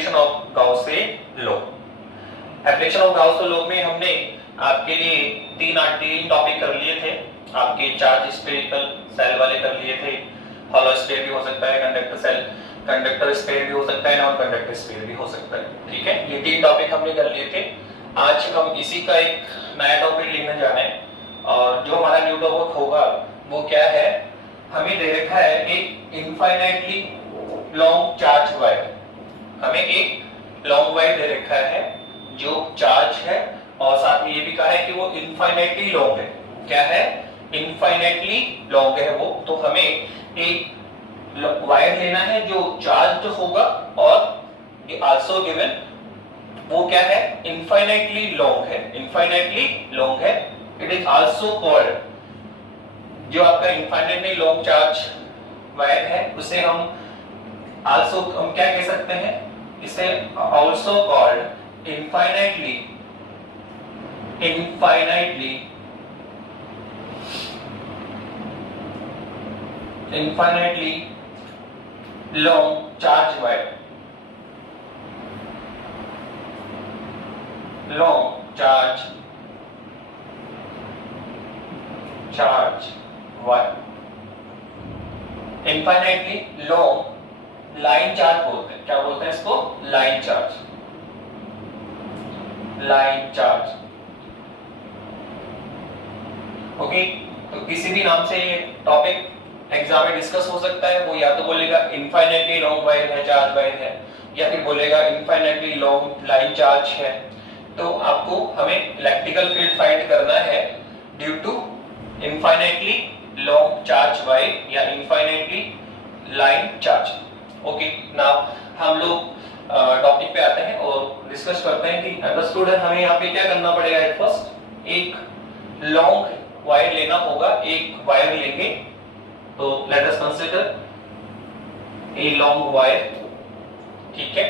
Application of Gauss law. Application of Gauss law में हमने आपके लिए तीन टॉपिक कर लिए थे। आपके चार्ज स्फेरिकल सेल वाले कर लिए थे, हॉलो स्फीयर भी हो सकता है, कंडक्टर सेल कंडक्टर स्फीयर भी हो सकता है, नॉन कंडक्टर स्फीयर भी हो सकता है। ठीक है, ये तीन टॉपिक हमने कर लिए थे। आज हम इसी का एक नया टॉपिक लेने जा रहे हैं और जो हमारा न्यू टॉपिक होगा वो क्या है, हमें दे रखा है एक इनफाइनाइटली लॉन्ग चार्ज वायर। हमें एक लॉन्ग वायर दे रखा है जो चार्ज है और साथ में ये भी कहा है कि वो इनफाइनाइटली लॉन्ग है। क्या है? इनफाइनाइटली लॉन्ग है वो। तो हमें एक वायर लेना है जो चार्ज्ड होगा और आल्सो गिवन वो क्या है, इनफाइनाइटली लॉन्ग है। इनफाइनाइटली लॉन्ग है। इट इज आल्सो कॉल्ड, जो आपका इनफाइनाइटली लॉन्ग चार्ज वायर है उसे हम आल्सो हम क्या कह सकते हैं, इसे also called infinitely long charge wire. Long charge wire, infinitely long line charge बोलते हैं। क्या बोलते हैं इसको? Line charge. ओके, तो किसी भी नाम से ये टॉपिक एग्जाम में डिस्कस हो सकता है। वो या तो बोलेगा इनफाइनाइटली लॉन्ग वायर है, चार्ज वायर है, या फिर बोलेगा इनफाइनाइटली लॉन्ग लाइन चार्ज है। तो आपको हमें इलेक्ट्रिकल फील्ड फाइंड करना है due to infinitely long charge wire या infinitely line charge. Okay, now हम लोग टॉपिक पे आते हैं और डिस्कस करते हैं कि अगर स्टूडेंट हमें यहाँ पे क्या करना पड़ेगा। एट फर्स्ट एक लॉन्ग वायर लेना होगा, एक वायर लेंगे। तो let us consider a long wire, ठीक है,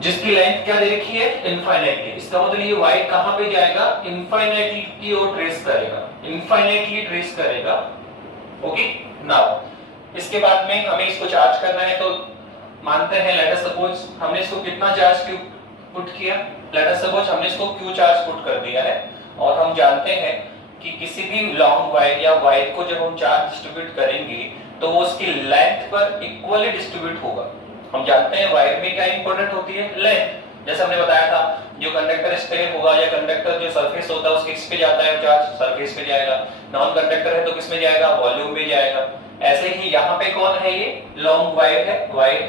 जिसकी लेंथ क्या दे रखी है, इनफाइनाइटली। इसका मतलब ये वायर कहां पे जाएगा, इनफाइनाइटली की ओर ट्रेस करेगा, इनफाइनाइटली ट्रेस करेगा। ओके, नाउ इसके बाद में हमें इसको चार्ज करना है। तो मानते हैं लेट अस सपोज हमने इसको कितना चार्ज क्यू पुट किया, लेट अस सपोज हमने इसको क्यू चार्ज पुट कर दिया है। और हम जानते हैं कि किसी भी लॉन्ग वायर या वायर को जब हम चार्ज डिस्ट्रीब्यूट करेंगे तो वो उसकी लेंथ पर इक्वली डिस्ट्रीब्यूट होगा। हम जानते हैं वायर में क्या इंपॉर्टेंट होती है, लेंथ। जैसे हमने बताया था, जो कंडक्टर स्पेयर होगा या कंडक्टर जो सरफेस होता है उसके किस पे जाता है, चार्ज सरफेस पे जाएगा। नॉन कंडक्टर है तो किस में जाएगा, वॉल्यूम में जाएगा। ऐसे ही यहाँ पे कौन है, ये लॉन्ग वायर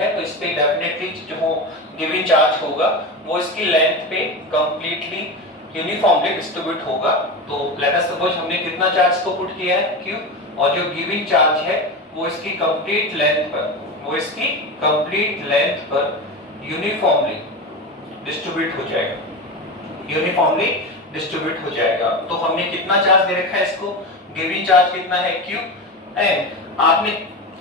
है। तो इस पे डेफिनेटली जो गिवन चार्ज होगा वो इसकी लेंथ पे कंप्लीटली यूनिफॉर्मली डिस्ट्रीब्यूट होगा। तो लेट अस सपोज हमने कितना चार्ज को पुट किया है, q, और जो गिवन चार्ज है वो इसकी कंप्लीट लेंथ पर यूनिफॉर्मली डिस्ट्रीब्यूट हो जाएगा। तो हमने कितना चार्ज दे रखा है इसको, गिवन चार्ज कितना है, q। एंड आपने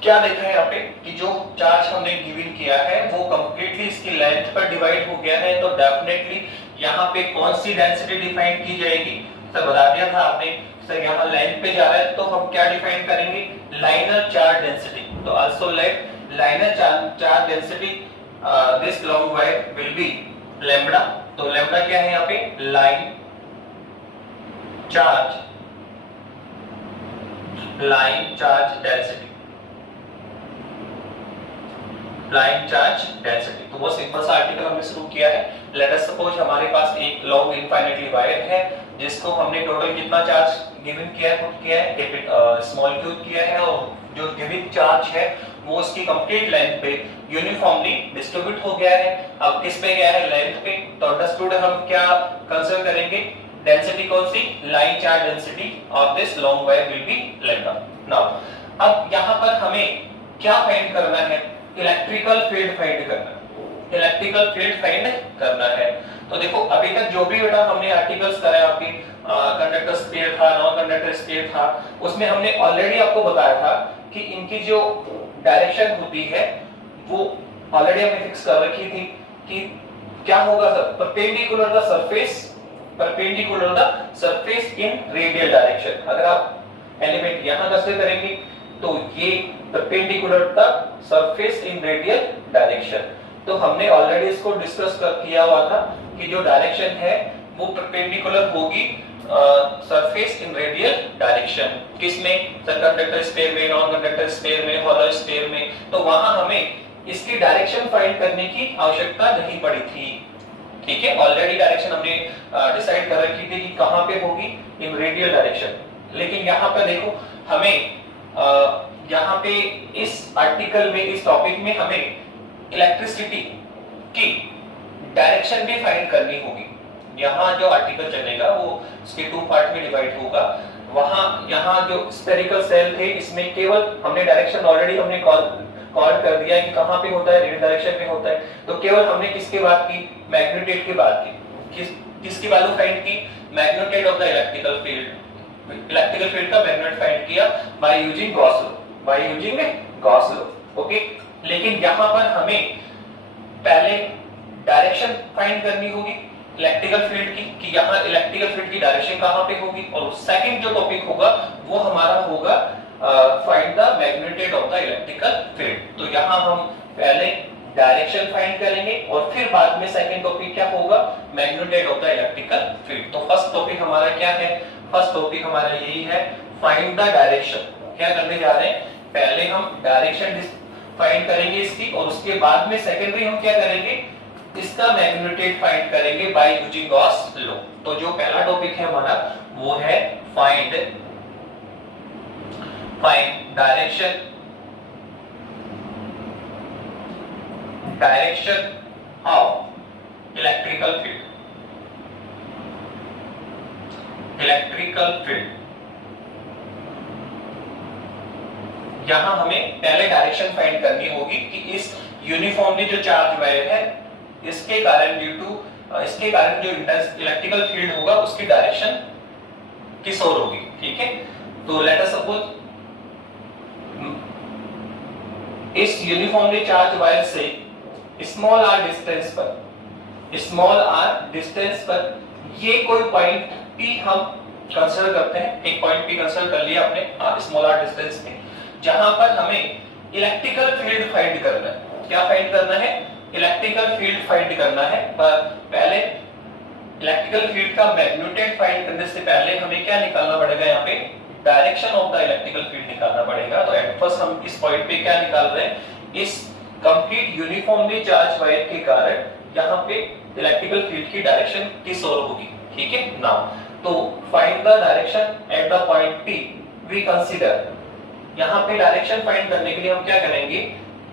क्या देखा है यहाँ पे कि जो चार्ज हमने गिवन किया है वो कंप्लीटली इसकी लेंथ पर डिवाइड हो गया है। तो डेफिनेटली यहाँ पे कौन सी डेंसिटी डिफाइन की जाएगी, सर बता दिया था आपने। सर यहाँ लेंथ पे जा रहा है तो हम क्या डिफाइन करेंगे, लाइनर चार्ज डेंसिटी। तो also let linear charge density this long wire will be lambda. तो लैम्बडा क्या है यहाँ पे, लाइन चार्ज डेंसिटी। तो वो सिंपल सा आर्टिकल हमने शुरू किया है। लेट अस सपोज हमारे पास एक लॉन्ग इनफाइनाइटली वायर है जिसको हमने टोटल कितना चार्ज गिवन किया है, पुट किया है, स्मॉल क्यू किया है। और जो गिवन चार्ज है वो उसकी कंप्लीट लेंथ पे यूनिफॉर्मली डिस्ट्रीब्यूट हो गया है। अब किस पे गया है, लेंथ पे। तो अंडरस्टूड, हम क्या कंसीडर करेंगे, डेंसिटी कौन सी, line charge density of this long wire will be lambda. Now अब यहाँ पर हमें क्या फाइंड करना है, इलेक्ट्रिकल फील्ड फाइंड करना है। तो देखो अभी तक जो भी बेटा हमने आर्टिकल्स करा है, आपकी कंडक्टर स्पेयर था, नॉन कंडक्टर स्पेयर था, उसमें हमने ऑलरेडी आपको बताया था कि इनकी जो डायरेक्शन होती है वो ऑलरेडी हमने फिक्स कर रखी थी कि क्या होगा sir, perpendicular the surface in radial direction. अगर आप एलिमेंट यहां कंसीडर करेंगे तो ये perpendicular the surface in radial direction. तो हमने ऑलरेडी इसको डिस्कस किया हुआ था कि जो डायरेक्शन है वो परपेंडिकुलर होगी सरफेस इन रेडियल डायरेक्शन। किसमें? कंडक्टर स्फीयर में, नॉन कंडक्टर स्फीयर में, हॉलो स्फीयर में। तो वहां हमें इसकी डायरेक्शन फाइंड करने की आवश्यकता नहीं पड़ी थी। ठीक है, ऑलरेडी डायरेक्शन हमने डिसाइड कर रखी थी कि कहां पे होगी, इन रेडियल डायरेक्शन। लेकिन यहाँ पे देखो हमें यहाँ पे इस आर्टिकल में, इस टॉपिक में हमें इलेक्ट्रिसिटी की डायरेक्शन भी फाइंड करनी होगी। यहाँ जो आर्टिकल चलेगा वो इसके 2 पार्ट में डिवाइड होगा। वहां यहाँ जो स्फेरिकल सेल थे इसमें केवल हमने डायरेक्शन ऑलरेडी हमने कॉल कर दिया कि कहां पे होता है, रेडियल डायरेक्शन में होता है। तो केवल हमने किसके बात की? मैग्नेटिक की बात की। किसकी वैल्यू फाइंड की? Magnetic of the electrical field. Electrical field का मैग्नेट फाइंड किया by using Gauss law, by using Gauss law. Okay, लेकिन यहाँ पर हमें पहले डायरेक्शन फाइंड करनी होगी इलेक्ट्रिकल फील्ड की, कि यहाँ इलेक्ट्रिकल फील्ड की डायरेक्शन कहाँ पे होगी। और सेकंड जो टॉपिक होगा वो हमारा होगा find the magnitude of the electrical field. तो यहाँ हम पहले डायरेक्शन फाइंड करेंगे और फिर बाद में सेकंड टॉपिक क्या होगा? Magnitude of the electrical field. तो फर्स्ट टॉपिक हमारा क्या है? फर्स्ट टॉपिक हमारा यही है, फाइंड द डायरेक्शन। क्या करने जा रहे हैं? पहले हम डायरेक्शन फाइंड करेंगे इसकी, और उसके बाद में सेकेंडरी हम क्या करेंगे? इसका मैग्नीट्यूड फाइंड करेंगे बाय यूजिंग गॉस लॉ। तो जो पहला टॉपिक है हमारा वो है find direction of electrical field. यहां हमें पहले डायरेक्शन फाइंड करनी होगी कि इस यूनिफॉर्मली जो चार्ज वायर है इसके कारण जो इलेक्ट्रिकल फील्ड होगा उसकी डायरेक्शन किस ओर होगी। ठीक है, तो लेट अस सपोज इस यूनिफॉर्मली चार्ज वायर से स्मॉल आर डिस्टेंस पर ये कोई पॉइंट P हम कंसीडर करते हैं। एक पॉइंट P कंसीडर कर लिया आपने स्मॉल आर डिस्टेंस पे, जहां पर हमें इलेक्ट्रिकल फील्ड फाइंड करना है। क्या फाइंड करना है? इलेक्ट्रिकल फील्ड फाइंड करना है। पर पहले इलेक्ट्रिकल फील्ड का मैग्नीट्यूड फाइंड करने से पहले हमें क्या निकालना पड़ेगा? यहाँ पे direction of the electrical field निकालना पड़ेगा। तो एट फर्स्ट हम इस पॉइंट पे क्या निकाल रहे हैं? इस कंप्लीट यूनिफॉर्मली चार्ज वायर के कारण यहाँ पे इलेक्ट्रिकल फील्ड की डायरेक्शन किस ओर होगी। ठीक है, now to find the direction at the point P we consider. यहाँ पे डायरेक्शन फाइंड करने के लिए हम क्या करेंगे?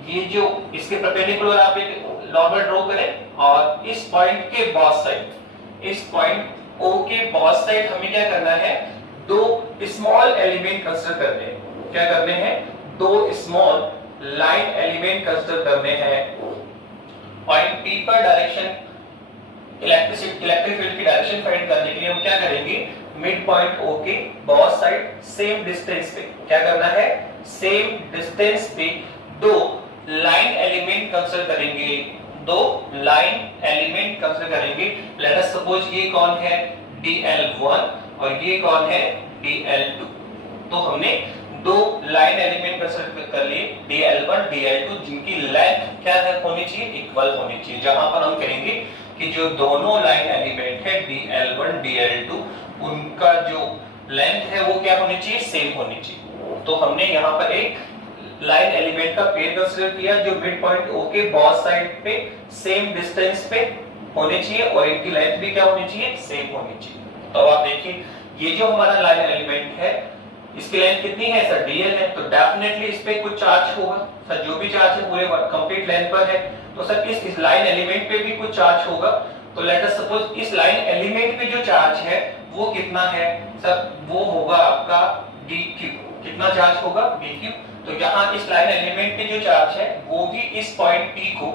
ये जो इसके परपेंडिकुलर आप एक नॉर्मल ड्रॉ करें और इस पॉइंट के बॉस साइड, इस पॉइंट O के बॉस साइड हमें क्या करना है? 2 स्मॉल एलिमेंट कंसीडर करने हैं। क्या करने हैं? 2 स्मॉल लाइन एलिमेंट कंसीडर करने हैं। पॉइंट P पर डायरेक्शन इलेक्ट्रिक फील्ड की डायरेक्शन फाइंड करने के लिए हम क्या करेंगे? मिड पॉइंट O के बॉस साइड सेम डिस्टेंस पे क्या करना है? सेम डिस्टेंस पे 2 लाइन एलिमेंट कंसीडर करेंगे। 2 लाइन एलिमेंट कंसीडर करेंगे। लेट अस सपोज ये कौन है? DL1 और ये कौन है? DL2। तो हमने 2 लाइन एलिमेंट कंसीडर कर लिए, DL1 DL2, जिनकी लेंथ क्या होनी चाहिए? इक्वल होनी चाहिए। जहां पर हम कहेंगे कि जो दोनों लाइन एलिमेंट है DL1 DL2 उनका जो लेंथ है वो क्या होनी चाहिए? सेम होनी चाहिए। तो हमने यहाँ पर एक लाइन एलिमेंट का पेयर कंसीडर किया जो मिड पॉइंट O के बॉस साइड पे सेम डिस्टेंस पे होने चाहिए और इनकी लेंथ भी क्या होनी चाहिए? सेम होनी चाहिए। तो आप देखिए ये जो हमारा लाइन एलिमेंट है इसकी लेंथ कितनी है सर? DL है। तो डेफिनेटली इस पे कुछ चार्ज होगा सर। जो भी चार्ज है पूरे कंप्लीट लेंथ पर है, तो सर इस लाइन एलिमेंट पे भी कुछ चार्ज होगा। तो लेट अस सपोज इस लाइन एलिमेंट पे जो चार्ज है वो कितना है सर? वो होगा आपका dq। कितना चार्ज होगा? dq। तो यहाँ इस लाइन एलिमेंट पे जो चार्ज है वो भी इस पॉइंट P को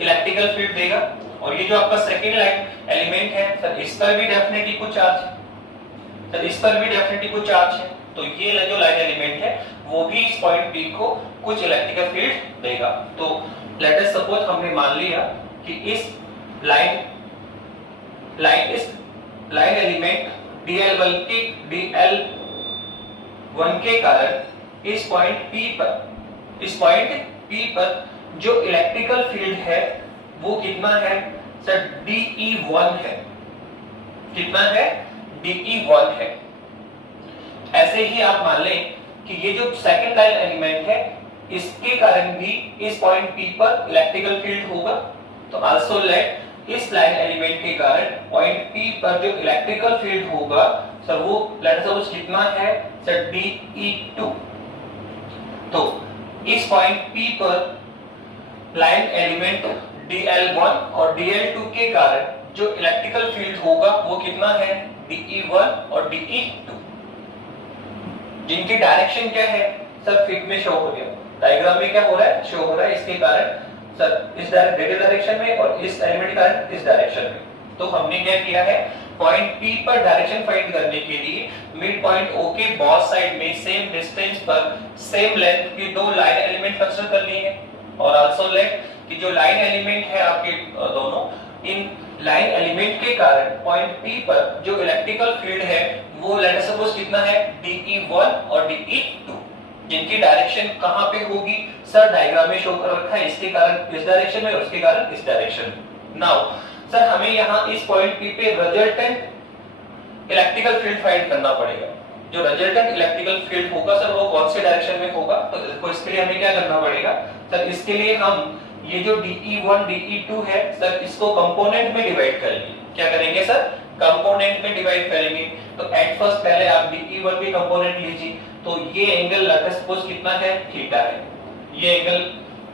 इलेक्ट्रिकल फील्ड देगा। और ये जो आपका सेकंड लाइन एलिमेंट है सर, इस पर भी डेफिनेटली कुछ चार्ज है सर, इस पर भी डेफिनेटली कुछ चार्ज है। तो ये जो लाइन एलिमेंट है वो भी इस पॉइंट P को कुछ इलेक्ट्रिकल फील्ड देगा। तो लेट अस सपोज हमने मान लिया कि इस लाइन एलिमेंट DL1 के कारण इस पॉइंट P पर जो इलेक्ट्रिकल फील्ड है वो कितना है सर DE1 है। कितना है DE1 है। ऐसे ही आप मान लें कि ये जो सेकंड लाइन एलिमेंट है इसके कारण भी इस पॉइंट P पर इलेक्ट्रिकल फील्ड होगा। तो आल्सो लेट इस लाइन एलिमेंट के कारण पॉइंट P पर जो इलेक्ट्रिकल फील्ड होगा सर वो लेट सपोज कितना है सर DE2। तो इस पॉइंट P पर लाइन एलिमेंट DL1 और DL2 के कारण जो इलेक्ट्रिकल फील्ड होगा वो कितना है DE1 और DE2, जिनकी डायरेक्शन क्या है सर फिग में शो हो गया, डायग्राम में क्या हो रहा है शो हो रहा है। इसके कारण सर इस डायरेक्शन में और इस एलिमेंट के कारण इस डायरेक्शन में। तो हमने क्या किया है पॉइंट P पर डायरेक्शन फाइंड करने के लिए मिड पॉइंट O के बोथ साइड में सेम डिस्टेंस पर सेम लेंथ की दो लाइन एलिमेंट कंसीडर कर लिए हैं। और आल्सो लेट कि जो लाइन एलिमेंट है आपके दोनों, इन लाइन एलिमेंट के कारण पॉइंट P पर जो इलेक्ट्रिकल फील्ड है वो लेट अस सपोज कितना है DE1 और DE2, जिनकी डायरेक्शन कहां पे होगी सर डायग्राम में शो कर रखा है। इसके कारण इस डायरेक्शन में और उसके कारण इस डायरेक्शन में। नाउ सर हमें यहां इस पॉइंट P पे रिजल्टेंट इलेक्ट्रिकल फील्ड फाइंड करना पड़ेगा। जो रिजल्टेंट इलेक्ट्रिकल फील्ड होगा सर वो कौन से डायरेक्शन में होगा, तो इसके लिए हमें क्या करना पड़ेगा सर, इसके लिए हम ये जो DE1 DE2 है सर इसको कंपोनेंट में डिवाइड करेंगे। क्या करेंगे सर कंपोनेंट में डिवाइड करेंगे। तो एट फर्स्ट पहले आप DE1 की कंपोनेंट लीजिए। तो ये एंगल लेट अस सपोज कितना है थीटा है, ये एंगल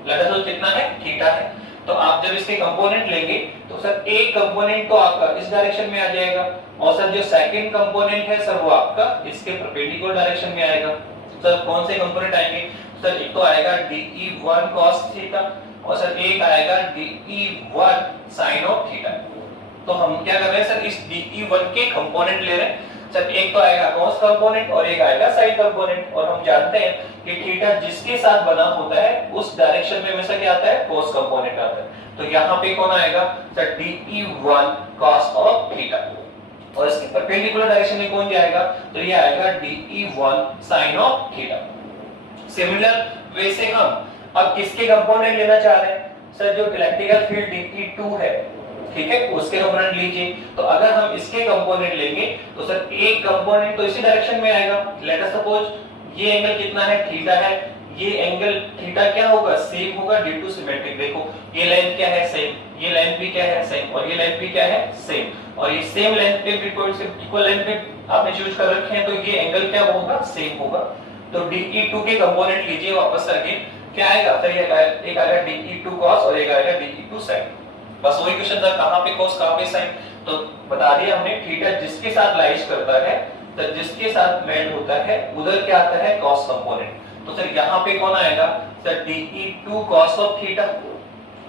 लेट अस सपोज कितना है थीटा है। तो आप जब इसके कंपोनेंट लेंगे तो सर एक कंपोनेंट तो आपका इस डायरेक्शन में आ जाएगा और सर जो सेकंड कंपोनेंट है सर वो आपका इसके परपेंडिकुलर डायरेक्शन में आएगा। सर कौन से कंपोनेंट आएंगे सर, एक तो आएगा DE1 cos थीटा और सर एक आएगा DE1 sin ऑफ थीटा। तो हम क्या कर रहे हैं सर इस DE1 के कंपोनेंट ले रहे हैं सर, एक तो आएगा cos कंपोनेंट और एक आएगा sin कंपोनेंट। और हम जानते हैं कि थीटा जिसके साथ बना होता है उस डायरेक्शन में हमेशा क्या आता है cos कंपोनेंट आता है। तो यहाँ पे कौन आएगा sir DE1 cos of theta और इसके परपेंडिकुलर डायरेक्शन में कौन जाएगा तो ये आएगा DE1 sin of theta. Similar way से हम अब किसके कंपोनेंट लेना चाह रहे हैं सर, जो इलेक्ट्रिकल फील्ड DE2 है ठीक है उसके कंपोनेंट लीजिए। तो अगर हम इसके कंपोनेंट लेंगे तो सर एक कंपोनेंट तो इसी डायरेक्शन में आएगा। लेट अस सपोज ये एंगल कितना है थीटा है, ये एंगल थीटा क्या होगा सेम होगा ड्यू टू सिमेट्रिक। देखो ये लेंथ क्या है सेम, ये लेंथ भी क्या है सेम और ये लेंथ भी क्या है सेम और ये सेम लेंथ पे इक्वल लेंथ पे आपने चूज कर रखे हैं तो ये एंगल क्या होगा सेम होगा। तो DE2 के कंपोनेंट लीजिए वापस करके क्या आएगा सर, ये एक आएगा DE2 cos और एक आएगा DE2 sin। बस वही क्वेश्चन था कहां पे cos कहां पे sin। तो बता दिया हमने थीटा जिसके साथ लाइज करता है तो जिसके साथ मेल्ट होता है उधर क्या आता है cos कंपोनेंट। तो सर यहाँ पे कौन आएगा sir DE2 cos of theta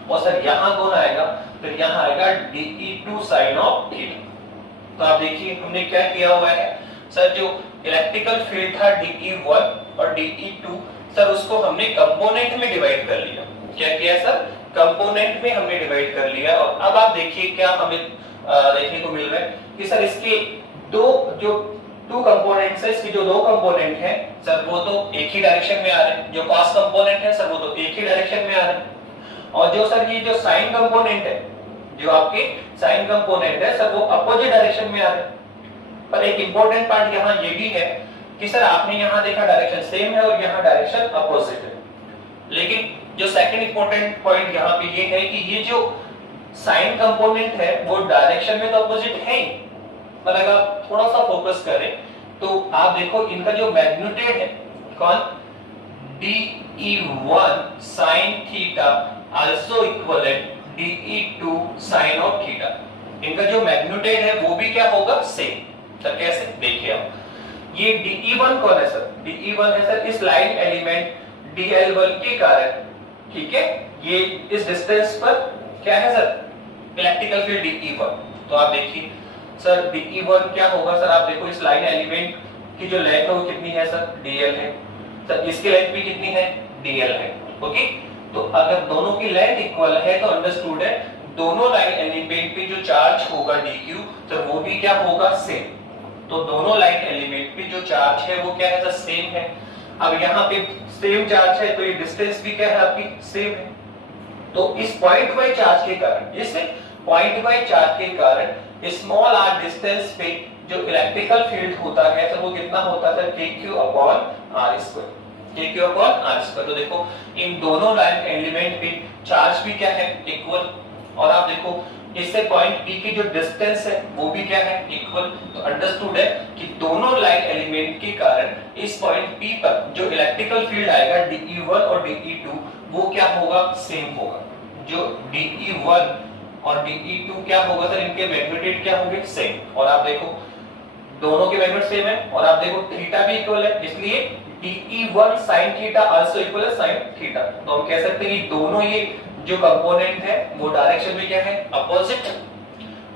और सर यहाँ कौन आएगा तो यहाँ आएगा DE2 sin ऑफ थीटा। तो आप देखिए हमने क्या किया हुआ है सर, जो इलेक्ट्रिकल फील्ड था DE1 और DE2 सर उसको हमने कंपोनेंट में डिवाइड कर लिया। क्या किया सर कंपोनेंट में हमने डिवाइड कर लिया। और अब आप देखिए क्या हमें देखने को मिल रहा है कि सर इसके टू कंपोनेंट्स है, इसकी जो दो कंपोनेंट है सर वो तो एक ही डायरेक्शन में आ रहे हैं। जो cos कंपोनेंट है सर वो तो एक ही डायरेक्शन में आ रहे हैं और जो सर ये जो sin कंपोनेंट है, जो आपके sin कंपोनेंट है सर वो अपोजिट डायरेक्शन में आ रहे हैं। पर एक इंपॉर्टेंट पार्ट यहाँ ये भी है कि सर आपने यहाँ देखा डायरेक्शन सेम है और यहाँ डायरेक्शन अपोजिट है, लेकिन जो सेकंड इंपॉर्टेंट पॉइंट यहाँ पे ये है कि ये जो साइन कंपोनेंट है वो डायरेक्शन में तो अपोजिट है ही, पर अगर आप थोड़ा सा फोकस करें तो आप देखो इनका जो मैग्नीट्यूड है कौन DE1 sin theta also equivalent DE2 sin of theta. इनका जो मैग्नीट्यूड है वो भी क्या होगा सेम। सर कैसे देखिए आप, ये DE1 कौन है सर, DE1 है सर इस लाइन एलिमेंट DL1 के कारण ठीक है, ये इस डिस्टेंस पर क्या है सर इलेक्ट्रिकल फील्ड DE1। तो आप देखिए सर DE1 क्या होगा सर, आप देखो इस लाइन एलिमेंट की जो लेंथ है वो कितनी है सर DL है सर, इसकी लेंथ भी कितनी है DL है। ओके, तो अगर दोनों की लेंथ इक्वल है तो अंडरस्टूड है दोनों लाइन एलिमेंट पे जो चार्ज होगा DQ सर वो भी क्या होगा सेम। तो दोनों लाइन एलिमेंट पे जो चार्ज है वो क्या है सर सेम है। अब यहाँ पे सेम चार्ज है तो ये डिस्टेंस भी क्या है आपकी सेम है। तो इस पॉइंट वाइज चार्ज के कारण, इस पॉइंट वाइज चार्ज के कारण स्मॉल r डिस्टेंस पे जो इलेक्ट्रिकल फील्ड होता है तो वो कितना होता है kq upon r square, kq upon r square. तो देखो इन दोनों लाइन एलिमेंट पे चार्ज भी क्या है इक्वल, और आप देखो इससे पॉइंट P की जो डिस्टेंस है वो भी क्या है इक्वल। तो अंडरस्टूड है कि दोनों लाइन एलिमेंट के कारण इस पॉइंट P पर जो इलेक्ट्रिकल फील्ड आएगा dE1 और dE2 वो क्या होगा सेम होगा। जो dE1 और dE2 क्या होगा सर, इनके मैग्नीट्यूड क्या होंगे सेम, और आप देखो दोनों के मैग्नीट्यूड सेम है, और आप देखो थीटा भी इक्वल है, इसलिए dE1 sin theta also equal है sin थीटा। तो हम कह सकते हैं कि दोनों ये जो कंपोनेंट है वो डायरेक्शन में क्या है अपोजिट,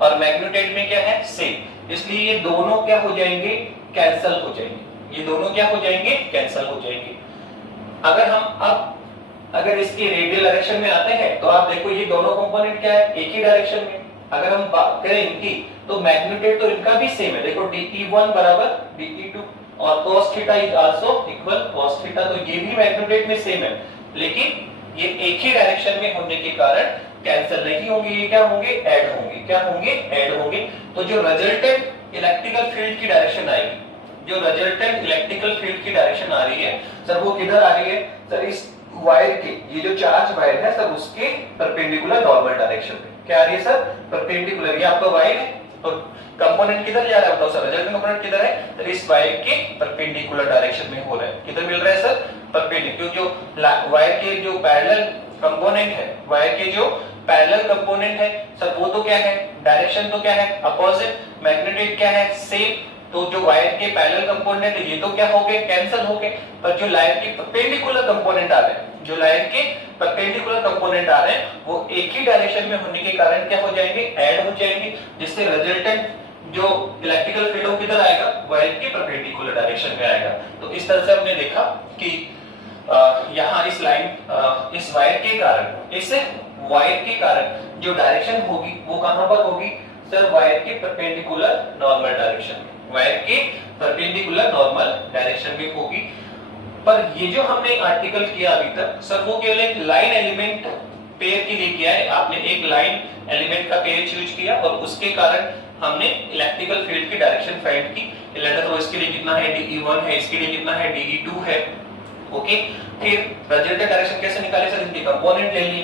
और मैग्नीट्यूड में क्या है सेम, इसलिए ये दोनों क्या हो जाएंगे कैंसिल हो जाएंगे, ये दोनों क्या हो जाएंगे कैंसिल हो जाएंगे। अगर हम अब अगर इसके रेडियल डायरेक्शन में आते हैं तो आप देखो ये दोनों कंपोनेंट क्या है एक ही डायरेक्शन में। अगर हम बात करें इनकी तो मैग्नीट्यूड तो इनका भी सेम है, देखो dE1 बराबर dE2 और cos theta is also equal cos theta, तो ये भी मैग्नीट्यूड में सेम है, लेकिन ये एक ही डायरेक्शन में होने के कारण कैंसिल नहीं होंगे, ये क्या होंगे ऐड होंगे, क्या होंगे ऐड होंगे। तो जो रिजल्टेंट इलेक्ट्रिकल फील्ड की डायरेक्शन आएगी, जो रिजल्टेंट इलेक्ट्रिकल फील्ड की डायरेक्शन आ रही है सर वो किधर आ रही है सर, इस वायर के ये जो चार्ज वायर है सर उसके परपेंडिकुलर नॉर्मल डायरेक्शन में क्या आ रही है सर परपेंडिकुलर, ये आपका वायर है तो कंपोनेंट किधर जा रहा है बताओ सर, रिजल्टेंट कंपोनेंट किधर है तो इस वायर के परपेंडिकुलर डायरेक्शन में हो रहा है, किधर मिल रहा है सर परपेंडिकुलर। जो वायर के जो पैरेलल कंपोनेंट है, वायर के जो पैरेलल कंपोनेंट है सर वो तो क्या है डायरेक्शन तो क्या है अपोजिट, मैग्नीट्यूड क्या है सेम, तो जो वायर के पैरेलल कंपोनेंट है ये तो क्या हो गए कैंसिल हो गए, पर जो लाइन के परपेंडिकुलर कंपोनेंट आ रहे हैं, जो लाइन के परपेंडिकुलर कंपोनेंट आ रहे हैं वो एक ही डायरेक्शन में होने के कारण क्या हो जाएंगे ऐड हो जाएंगे, जिससे रिजल्टेंट जो इलेक्ट्रिकल फील्ड हो किधर आएगा वायर के परपेंडिकुलर डायरेक्शन में आएगा। तो इस तरह से हमने देखा कि यहाँ इस लाइन इस वायर के कारण, इस वायर के कारण जो डायरेक्शन होगी वो कहां पर होगी सर वायर के परपेंडिकुलर नॉर्मल डायरेक्शन में, वायर के परपेंडिकुलर नॉर्मल डायरेक्शन में होगी। पर ये जो हमने आर्टिकल किया अभी तक सर वो केवल एक लाइन एलिमेंट पेयर के लिए किया है, आपने एक लाइन एलिमेंट का पेयर चूज किया और उसके कारण हमने इलेक्ट्रिकल फील्ड की डायरेक्शन फाइंड की, लेटर तो इसके लिए कितना है dE1 है, इसके लिए कितना है dE2 है, ओके। फिर रिजल्टेंट डायरेक्शन कैसे निकाले सर, इनके कंपोनेंट ले लिए,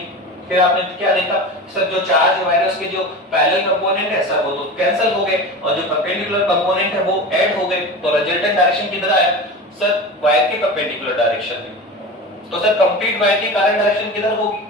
फिर आपने क्या देखा सर जो चार्ज वायरस के जो पैरेलल कंपोनेंट है सर वो तो कैंसिल हो गए और जो परपेंडिकुलर कंपोनेंट है वो ऐड हो गए, तो रिजल्टेंट डायरेक्शन किधर आया सर वायर के परपेंडिकुलर डायरेक्शन में। तो सर कंप्लीट वायर की करंट डायरेक्शन किधर होगी,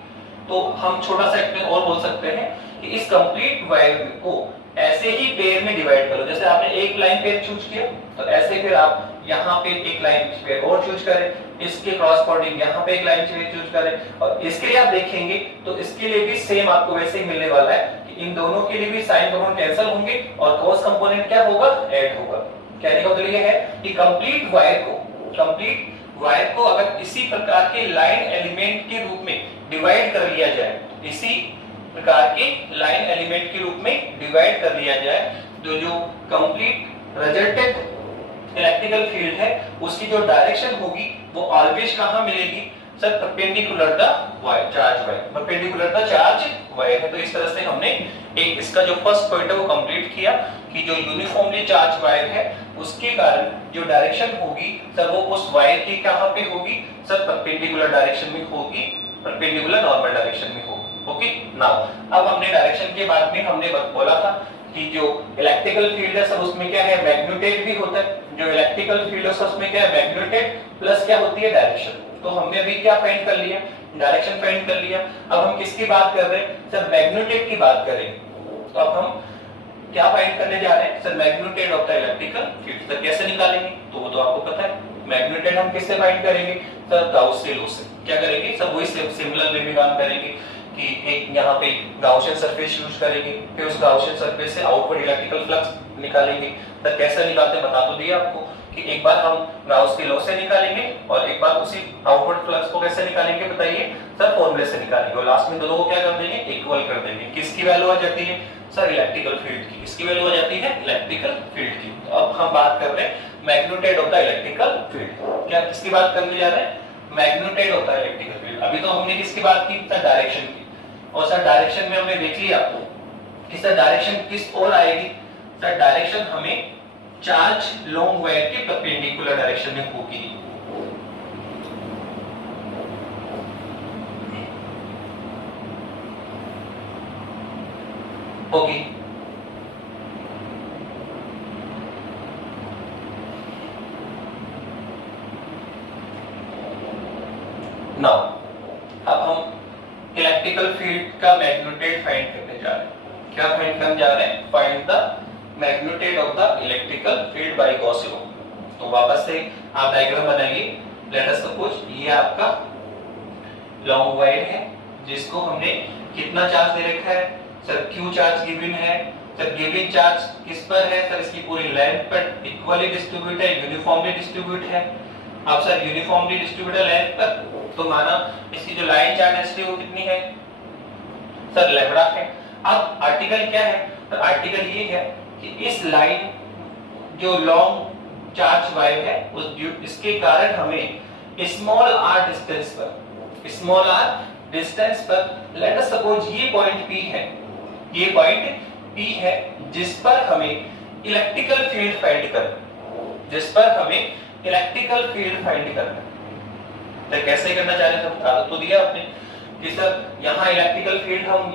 तो हम छोटा सा एक और बोल सकते हैं कि इस कंप्लीट वायर को ऐसे ही पेयर में डिवाइड कर लो, जैसे आपने एक लाइन पेयर चूज किया तो ऐसे फिर आप यहाँ पे एक लाइन पेयर और चूज करें, इसके कॉरस्पॉन्डिंग यहाँ पे एक लाइन पेयर चूज करें, और इसके लिए आप देखेंगे तो इसके लिए भी सेम आपको वैसे ही मिलने वाला है कि इन दोनों के लिए भी साइन कंपोनेंट कैंसिल होंगे और कॉस कंपोनेंट क्या होगा ऐड होगा। कहने का मतलब ये है कि कंप्लीट वायर को अगर इसी प्रकार के लाइन एलिमेंट के रूप में डिवाइड कर लिया जाए, इसी प्रकार के लाइन एलिमेंट के रूप में डिवाइड कर लिया जाए, तो जो कंप्लीट रिजल्टेंट इलेक्ट्रिकल फील्ड है उसकी जो डायरेक्शन होगी वो ऑलवेज कहां मिलेगी sir perpendicular the wire, charge wire, perpendicular the charge wire है। तो इस तरह से हमने एक इसका जो फर्स्ट पॉइंट है वो कंप्लीट किया कि जो यूनिफॉर्मली चार्ज वायर है उसके कारण जो डायरेक्शन होगी सर वो उस वायर की कहां पे होगी सर परपेंडिकुलर डायरेक्शन में होगी, परपेंडिकुलर नॉर्मल डायरेक्शन में होगी, ओके। नाउ अब हमने डायरेक्शन के बाद में हमने बोला था कि जो इलेक्ट्रिकल फील्ड है सब उसमें क्या है मैग्नीट्यूड भी होता है, जो इलेक्ट्रिकल फील्ड है उसमें क्या है मैग्नीट्यूड प्लस क्या होती है डायरेक्शन। तो हमने अभी क्या फाइंड कर लिया डायरेक्शन फाइंड कर लिया, अब हम किसकी बात कर रहे हैं सर मैग्नीट्यूड की बात करेंगे। तो अब हम क्या फाइंड करने जा रहे हैं sir magnitude of the electrical field. तो कैसे निकालेंगे तो वो तो आपको पता है, मैग्नीट्यूड हम किससे फाइंड करेंगे सर गाउस लॉ से। क्या करेंगे सब वही सिमिलर वे में काम करेंगे कि एक यहाँ पे गाउसियन सरफेस यूज करेंगे, फिर उस गाउसियन सरफेस से आउटवर्ड इलेक्ट्रिकल फ्लक्स निकालेंगे। तो कैसे निकालते बता तो दिया आपको कि एक बार हम गाउस के लॉ से निकालेंगे और एक बार उसी आउटवर्ड फ्लक्स को कैसे निकालेंगे बताइए सर फॉर्मूले से निकालेंगे, और लास्ट में दोनों को क्या कर देंगे इक्वल कर देंगे। किसकी वैल्यू आ जाती है सर इलेक्ट्रिकल फील्ड की, किसकी वैल्यू आ जाती है इलेक्ट्रिकल फील्ड की। तो अब हम बात कर रहे हैं magnitude of the electrical field. क्या किसकी बात करने जा रहे हैं magnitude of the electrical field. अभी तो हमने किसकी बात की सर डायरेक्शन की, और सर डायरेक्शन में हमने देख लिया कि सर डायरेक्शन किस ओर आएगी, सर डायरेक्शन हमें चार्ज लॉन्ग वायर के परपेंडिकुलर डायरेक्शन में होगी। ओके नाउ अब हम इलेक्ट्रिकल फील्ड का मैग्नीट्यूड फाइंड करने जा रहे हैं। क्या फाइंड करने जा रहे हैं? Find the magnitude of the electrical field by Gauss law. तो वापस से आप डायग्राम बनाइए। लेट अस सपोज ये आपका लॉन्ग वायर है जिसको हमने कितना चार्ज दे रखा है सर, क्यू चार्ज गिवन है सर। गिवन चार्ज किस पर है सर? इसकी पूरी लेंथ पर इक्वली डिस्ट्रीब्यूट है, यूनिफॉर्मली डिस्ट्रीब्यूट है। अब सर यूनिफॉर्मली डिस्ट्रीब्यूट है लेंथ पर, तो माना इसकी जो लाइन चार्ज डेंसिटी वो कितनी है सर? लैम्बडा है। अब आर्टिकल क्या है? तो आर्टिकल ये है कि इस लाइन जो लॉन्ग चार्ज वायर है उस इसके कारण हमें स्मॉल आर डिस्टेंस पर लेट अस सपोज ये पॉइंट P है, ये पॉइंट P है जिस पर हमें इलेक्ट्रिकल फील्ड फाइंड करना तो कैसे करना चाह रहे हैं? बता तो दिया आपने कि सर यहाँ इलेक्ट्रिकल फील्ड हम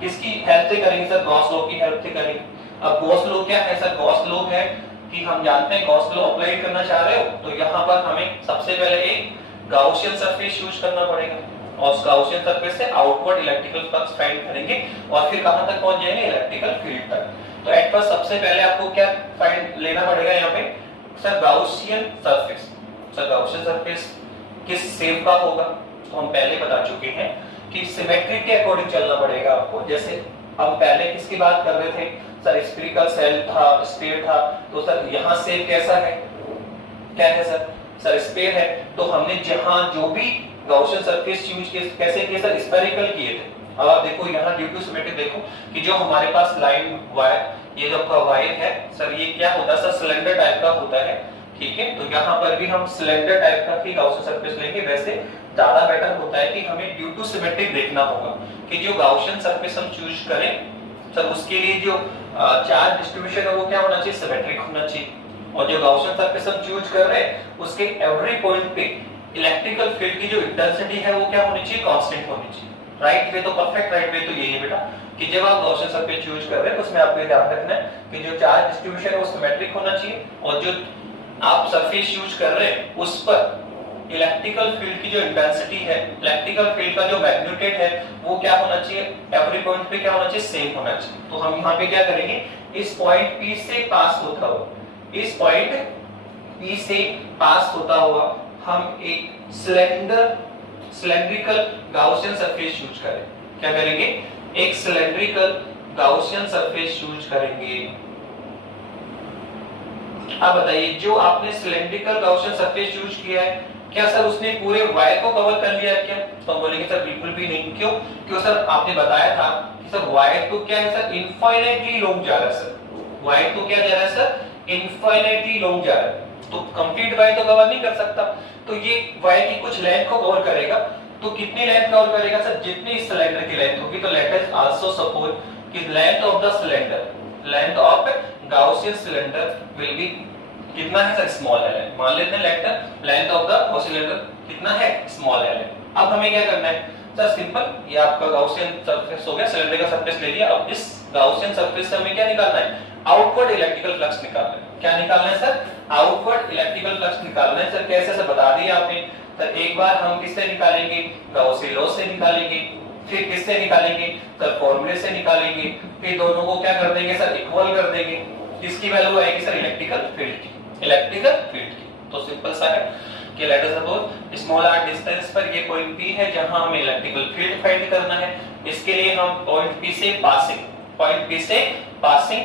किसकी हेल्प से करेंगे सर? गॉस लॉ की हेल्प से करेंगे। अब गॉस लॉ क्या है सर? गॉस लॉ है कि हम जानते हैं गॉस लॉ अप्लाई करना चाह रहे हो तो यहाँ पर हमें सबसे पहले एक गाउसियन सरफेस यूज करना पड़ेगा और उस गाउसियन सरफेस से आउटवर्ड इलेक्ट्रिकल फ्लक्स फाइंड करेंगे और फिर कहां तक पहुंच जाएंगे? इलेक्ट्रिकल फील्ड तक। तो एट फर्स्ट सबसे पहले आपको क्या फाइंड लेना पड़ेगा यहाँ पे sir? Gaussian surface. Sir Gaussian surface किस शेप का होगा? तो हम पहले बता चुके हैं कि सिमेट्री के अकॉर्डिंग चलना पड़ेगा आपको। जैसे हम पहले किसकी बात कर रहे थे सर? स्फेरिकल सेल था, स्फीयर था। तो सर यहाँ शेप कैसा है? क्या है सर? सर स्फीयर है। तो हमने जहां जो भी गाउसियन सरफेस यूज कैसे किए सर? स्फेरिकल किए थे। अब आप देखो यहाँ ड्यू टू सिमेट्री देखो कि जो हमारे पास लाइन वायर ये जो आपका वायर है सर ये क्या होता है सर? सिलेंडर टाइप का होता है, ठीक है। तो यहाँ पर भी हम सिलेंडर टाइप का ही गाउसियन सरफेस लेंगे। वैसे ज्यादा बेटर होता है कि हमें ड्यू टू सिमेट्री देखना होगा कि जो गाउसियन सरफेस हम चूज करें सर उसके लिए जो चार्ज डिस्ट्रीब्यूशन है वो क्या होना चाहिए? सिमेट्रिक होना चाहिए। और जो गाउसियन सरफेस हम चूज कर रहे हैं उसके एवरी पॉइंट पे इलेक्ट्रिकल फील्ड की जो इंटेंसिटी है वो क्या होनी चाहिए? कांस्टेंट होनी चाहिए। राइट वे तो परफेक्ट राइट वे तो यही है बेटा कि जब आप गाउसियन सरफेस चूज कर रहे हैं तो उसमें आपको ध्यान रखना है कि जो चार्ज डिस्ट्रीब्यूशन है वो सिमेट्रिक होना चाहिए और जो आप सरफेस यूज कर रहे हैं उस पर इलेक्ट्रिकल फील्ड की जो इंटेंसिटी है, इलेक्ट्रिकल फील्ड का जो मैग्नीट्यूड है वो क्या होना चाहिए? एवरी पॉइंट पे क्या होना चाहिए? सेम होना चाहिए। तो हम यहाँ पे क्या करेंगे? इस पॉइंट P से पास होता हुआ, इस पॉइंट P से पास होता हुआ हम एक सिलेंड्रिकल गाउसियन सरफेस यूज करें। क्या करेंगे? एक सिलेंड्रिकल गाउसियन सरफेस यूज करेंगे। अब बताइए जो आपने सिलेंड्रिकल गाउसियन सरफेस यूज किया है क्या सर उसने पूरे वायर को कवर कर लिया है क्या? तो हम बोलेंगे सर बिल्कुल भी नहीं। क्यों? क्यों सर आपने बताया था कि सर वायर तो क्या है सर? इनफाइनाइटली लॉन्ग जा रहा है सर। वायर तो क्या जा रहा है सर? इनफाइनाइटली लॉन्ग जा रहा है। तो कंप्लीट वायर तो कवर नहीं कर सकता। तो ये वायर की कुछ लेंथ को कवर करेगा। तो कितनी लेंथ कवर करेगा सर? जितनी सिलेंडर की लेंथ होगी। तो लेट अस आल्सो सपोज कि length of the cylinder, length of Gaussian cylinder will be कितना है सर? Small L. मान लेते हैं लेंथ ऑफ द सिलेंडर कितना है? Small L. अब हमें क्या करना है सर? सिंपल, ये आपका गाउसियन सरफेस हो गया, सिलेंडर का सरफेस ले लिया। अब इस गाउसियन सरफेस से हमें क्या निकालना है? आउटवर्ड इलेक्ट्रिकल फ्लक्स निकालना है। क्या निकालना है सर? आउटवर्ड इलेक्ट्रिकल फ्लक्स निकालना है। सर कैसे सर बता दिया आपने। सर एक बार हम किससे निकालेंगे? गॉस लॉ से निकालेंगे। फिर किससे निकालेंगे सर? फॉर्मूले से निकालेंगे। फिर दोनों को क्या कर देंगे सर? इक्वल कर देंगे। किसकी वैल्यू आएगी सर? इलेक्ट्रिकल फील्ड की। इलेक्ट्रिकल फील्ड की। तो सिंपल सा है कि let us suppose small r distance पर ये पॉइंट P है जहां हमें इलेक्ट्रिकल फील्ड फाइंड करना है। इसके लिए हम पॉइंट P से पासिंग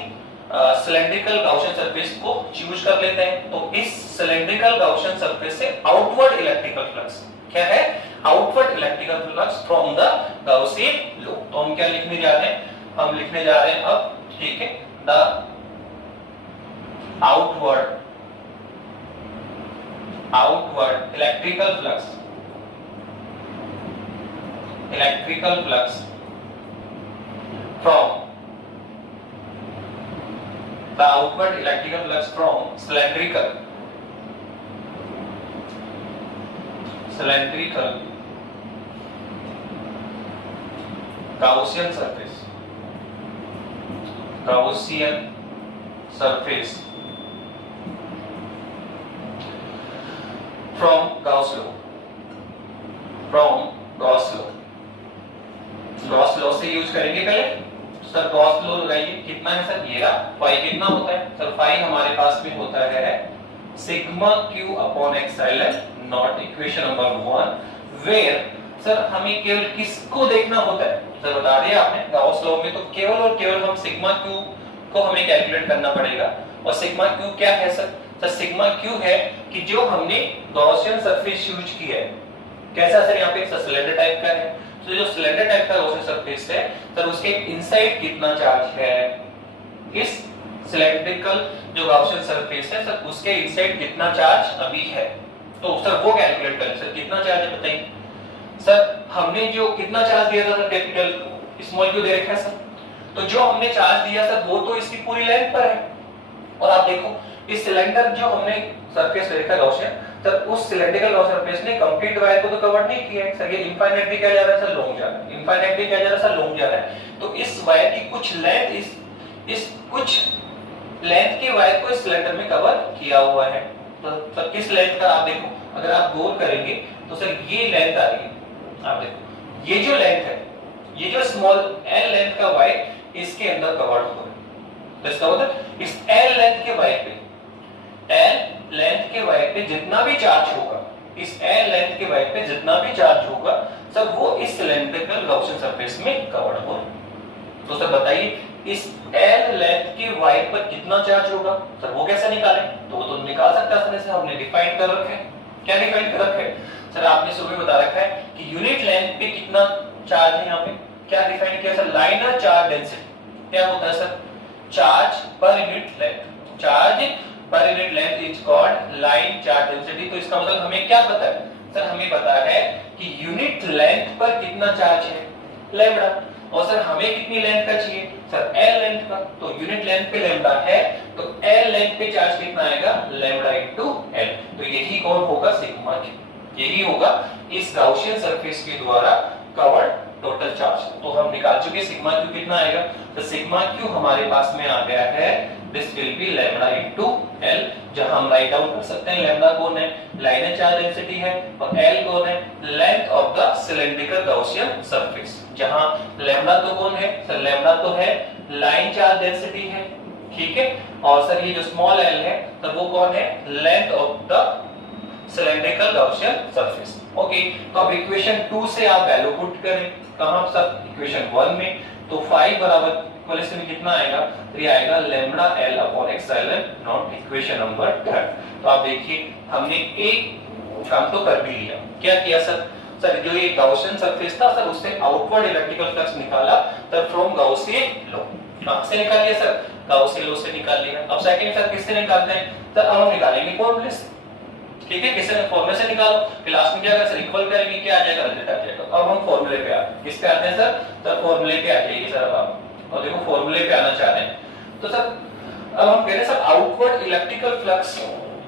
सिलेंड्रिकल गाउसियन सरफेस को चूज कर लेते हैं। तो इस सिलेंड्रिकल गाउसियन सरफेस से आउटवर्ड इलेक्ट्रिकल फ्लक्स क्या है? Outward electrical flux from the Gaussian law. तो हम क्या लिखने जा रहे हैं? हम लिखने जा रहे हैं अब, ठीक है, the outward electrical flux from the outward electrical flux from cylindrical Gaussian surface from Gauss law से यूज करेंगे पहले। सर गॉस लॉ लगाइए, कितना है सर, ये रहा फाई, कितना होता है सर, फाई हमारे पास में होता है sigma Q upon epsilon not, equation number 1, where sir हमें केवल किसको देखना होता है, सर बता दिया आपने गॉस लॉ में तो केवल और केवल हम सिग्मा क्यू को हमें कैलकुलेट करना पड़ेगा। और सिग्मा क्यू क्या है सर, सर सिग्मा क्यू है कि जो हमने गॉसियन सरफेस यूज किया है, कैसा सर, यहाँ पे एक सिलेंडर टाइप का है, तो जो सिलेंडर टाइप का गॉसियन सरफेस है सर उसके इनसाइड कितना चार्ज है, इस सिलेंड्रिकल जो गॉसियन सरफेस है सर उसके इनसाइड कितना चार्ज अभी है, तो सर वो कैलकुलेट करें। सर कितना चार्ज है बताइए सर, हमने जो कितना चार्ज दिया था सर, कैपिटल स्मॉल क्यू दे रखा है सर, तो जो हमने चार्ज दिया सर वो तो इसकी पूरी लेंथ पर है। और आप देखो इस सिलेंडर जो हमने सरफेस ले रखा है गॉसियन सर, उस सिलेंड्रिकल गॉसियन सरफेस ने कंप्लीट वायर को तो कवर नहीं किया है सर, ये इनफाइनाइटली क्या जा रहा है सर, लॉन्ग जा रहा है, इनफाइनाइटली क्या जा रहा है सर, लॉन्ग जा रहा है। तो इस वायर की कुछ लेंथ इस कुछ लेंथ के वायर को इस सिलेंडर में कवर किया हुआ है। तो सर किस लेंथ का, आप देखो अगर आप गौर करेंगे तो सर ये लेंथ आ रही है, आप देखो ये जो लेंथ है, ये जो स्मॉल एल लेंथ का वायर इसके अंदर कवर्ड हो रहा है। तो इसका मतलब इस एल लेंथ के वायर पे, एल लेंथ के वायर पे जितना भी चार्ज होगा, इस एल लेंथ के वायर पे जितना भी चार्ज होगा सर वो इस सिलेंड्रिकल गॉसियन सरफेस में कवर्ड हो रहा है। तो सर बताइए इस एल लेंथ के वायर पर कितना चार्ज होगा सर, वो कैसे निकालें, तो वो तो निकाल सकता है सर, हमने डिफाइन कर रखा है। क्या डिफाइन कर रखा है सर, आपने शुरू में बता रखा है कि यूनिट लेंथ पे कितना चार्ज है, यहाँ पे क्या डिफाइन किया सर, लाइनर चार्ज डेंसिटी। क्या होता है sir, charge per unit length, charge per unit length is called line charge density. तो इसका मतलब हमें क्या पता है सर, हमें पता है कि यूनिट लेंथ पर कितना चार्ज है, लैम्डा, और सर हमें कितनी लेंथ का चाहिए सर, एल लेंथ का, तो यूनिट लेंथ पे लैम्डा है तो एल लेंथ पे चार्ज कितना आएगा, लैम्डा इनटू एल। तो यही कौन होगा, सिग्मा क्यू, यही होगा इस गॉसियन सरफेस के द्वारा कवर्ड टोटल चार्ज। तो हम निकाल चुके सिग्मा क्यू कितना आएगा, तो सिग्मा क्यू हमारे पास में आ गया है, this will be lambda into L, जहां हम राइट डाउन कर सकते हैं लैम्डा कौन है, लाइनर चार्ज डेंसिटी है, और एल कौन है, length of the cylindrical Gaussian surface. जहां लैम्डा तो कौन है सर, लैम्डा तो है लाइन चार्ज डेंसिटी है, ठीक है, और सर ये जो स्मॉल एल है तो वो कौन है, length of the cylindrical Gaussian surface. Okay, तो अब इक्वेशन 2 से आप वैल्यू पुट करें, कहां सर, इक्वेशन 1 में, तो 5 बराबर इक्वल में कितना आएगा, तो ये आएगा lambda l upon epsilon not, equation number 3। तो आप देखिए हमने एक काम तो कर भी लिया, क्या किया सर, सर जो ये गॉसियन सरफेस था सर उससे आउटवर्ड इलेक्ट्रिकल फ्लक्स निकाला, तब फ्रॉम गॉसियन लॉ, कहां से निकाल लिया सर, गॉसियन लॉ से निकाल लिया। अब सेकंड सर किससे निकालते हैं सर, अब हम निकालेंगे फॉर्मूले से, ठीक है, किससे, फॉर्मूले से निकालो, फिर लास्ट में क्या करेंगे सर, इक्वल करेंगे, क्या आ जाएगा, रिजल्ट आ जाएगा। अब हम फॉर्मूले पे आते हैं, किस पे आते हैं सर, सर फॉर्मूले पे आ जाइए सर, अब आप और देखो फॉर्मूले पे आना चाहते हैं, तो सर अब हम कह रहे हैं sir outward electrical flux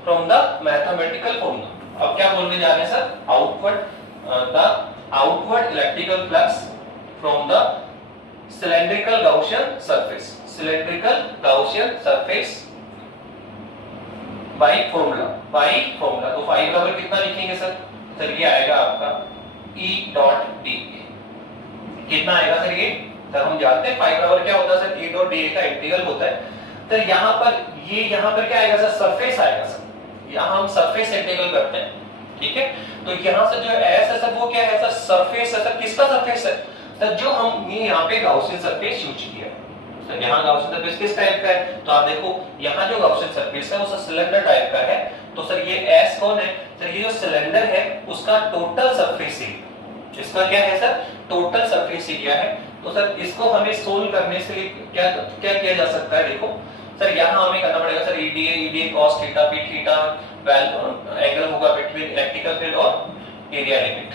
from the mathematical formula. अब क्या बोलने जा रहे हैं sir, outward electrical flux from the cylindrical Gaussian surface, cylindrical Gaussian surface by formula, तो फाई बराबर कितना लिखेंगे सर, सर ये आएगा आपका E डॉट डी, कितना आएगा सर ये, सर हम जानते हैं फाई बराबर क्या होता है सर, E डॉट डी का इंटीग्रल होता है। तो यहाँ पर क्या आएगा सर, सरफेस आएगा सर, यहाँ हम सरफेस इंटीग्रल करते हैं, ठीक है, तो यहाँ से जो एस है सर वो क्या है सर, सरफेस है सर, किसका सरफेस है सर, जो हमने यहाँ पे गॉसियन सरफेस यूज किया है। तो यहाँ गॉसियन सरफेस किस टाइप का है, तो आप देखो यहाँ जो गॉसियन सरफेस है वो सिलेंडर टाइप का है, तो सर ये एस कौन है सर, ये जो सिलेंडर है उसका टोटल सरफेस एरिया, इसका क्या है सर, टोटल सरफेस एरिया है। तो सर इसको हमें सोल्व करने से क्या क्या किया जा सकता है, देखो सर यहाँ हमें करना पड़ेगा sir EDA cos theta p theta angle होगा बिटवीन इलेक्ट्रिकल फील्ड और एरिया लिमिट,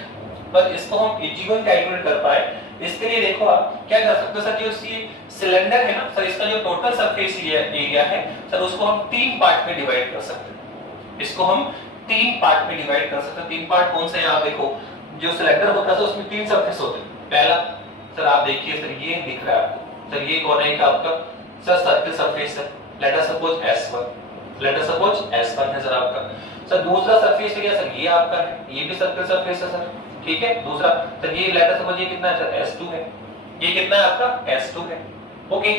पर इसको हम इजीली कैलकुलेट कर पाए इसके लिए देखो आप क्या कर सकते हो सर, जो ये सिलेंडर है ना सर, इसका जो टोटल सरफेस एरिया है सर, उसको हम 3 पार्ट में डिवाइड कर सकते हैं। इसको हम 3 पार्ट में डिवाइड कर सकते हैं। 3 पार्ट कौन से हैं आप देखो, जो सिलेंडर होता है उसमें 3 सरफेस होते हैं। पहला सर आप देखिए सर, ये दिख रहा है आपको सर, ये कौन है आपका सर सर्कल सरफेस है, let us suppose S1, let us suppose S1 है सर आपका। सर दूसरा सरफेस एरिया सर ये आपका है, ये भी सर्कल सरफेस है सर, ठीक है। दूसरा सर ये लेट अस सपोज ये कितना है सर S2 है, ये कितना है आपका S2 है, ओके।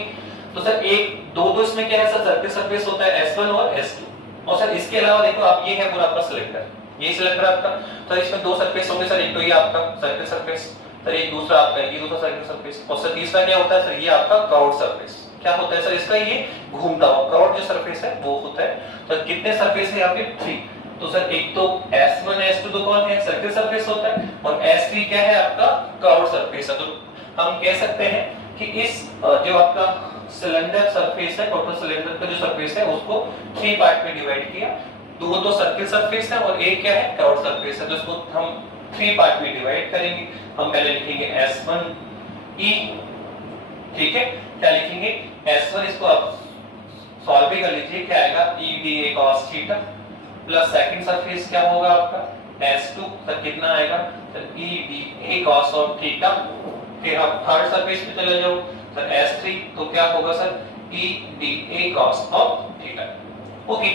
तो सर एक दो दो इसमें क्या है सर, सर्कल सरफेस होता है S1 और S2। और सर इसके अलावा देखो आप, ये है पूरा आपका सिलेंडर, ये सिलेंडर आपका सर, इसमें दो सरफेस होंगे सर, एक तो ये आपका सर्कल सरफेस सर, एक दूसरा आपका ये दूसरा सर्कल सरफेस, और सर तीसरा क्या होता है सर, ये आपका कर्व्ड सरफेस। क्या होता है सर इसका, ये घूमता हुआ कर्व्ड जो सरफेस है वो होता है। तो कितने सरफेस है यहाँ पे 3। तो सर एक तो S1 S2 तो कौन है सर्कल सरफेस होता है, और S3 क्या है आपका कर्व्ड सरफेस है। तो हम कह सकते हैं कि इस जो आपका सिलेंडर सरफेस है, टोटल सिलेंडर का जो सरफेस है उसको 3 पार्ट में डिवाइड किया। दो तो सर्कल सरफेस है और एक क्या है कर्व्ड सरफेस है, तो इसको हम 3 पार्ट में डिवाइड करेंगे। हम पहले लिखेंगे S1E, ठीक है। क्या लिखेंगे S1, इसको आप सॉल्व भी कर लीजिए, क्या आएगा EDA cos theta, plus second surface क्या होगा आपका S2 सर, कितना आएगा sir EDA cos of theta. फिर आप थर्ड सरफेस पे चले जाओ सर S3, तो क्या होगा sir EDA cos of theta, okay.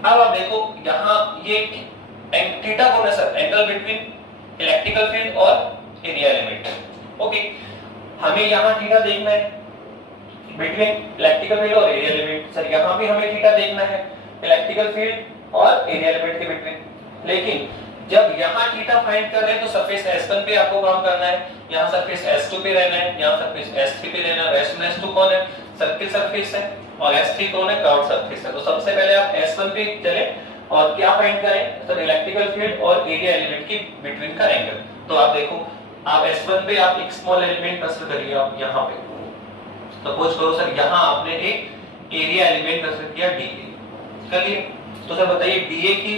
अब आप देखो यहाँ ये थीटा कौन है sir, angle between electrical field और एरिया एलिमेंट, ओके। हमें यहाँ थीटा देखना है बिटवीन इलेक्ट्रिकल फील्ड और एरिया एलिमेंट, सर यहाँ भी हमें थीटा देखना है इलेक्ट्रिकल फील्ड और एरिया एलिमेंट के बिटवीन। लेकिन जब यहाँ थीटा फाइंड कर रहे हैं तो सरफेस S1 पे आपको काम करना है, यहाँ सरफेस S2 पे रहना है, यहाँ सरफेस S3 पे रहना है। S1 S2 कौन है सर्कल सरफेस है, और S3 कौन है कर्व्ड सरफेस है। तो सबसे पहले आप S1 पे चले और क्या फाइंड करें सर, इलेक्ट्रिकल फील्ड और एरिया एलिमेंट के बिटवीन का एंगल। तो आप देखो आप S1 पे आप एक स्मॉल एलिमेंट कंसीडर करिए, आप यहाँ पे सपोज करो सर, यहाँ आपने एक एरिया एलिमेंट कंसीडर किया DA, चलिए। तो सर बताइए DA की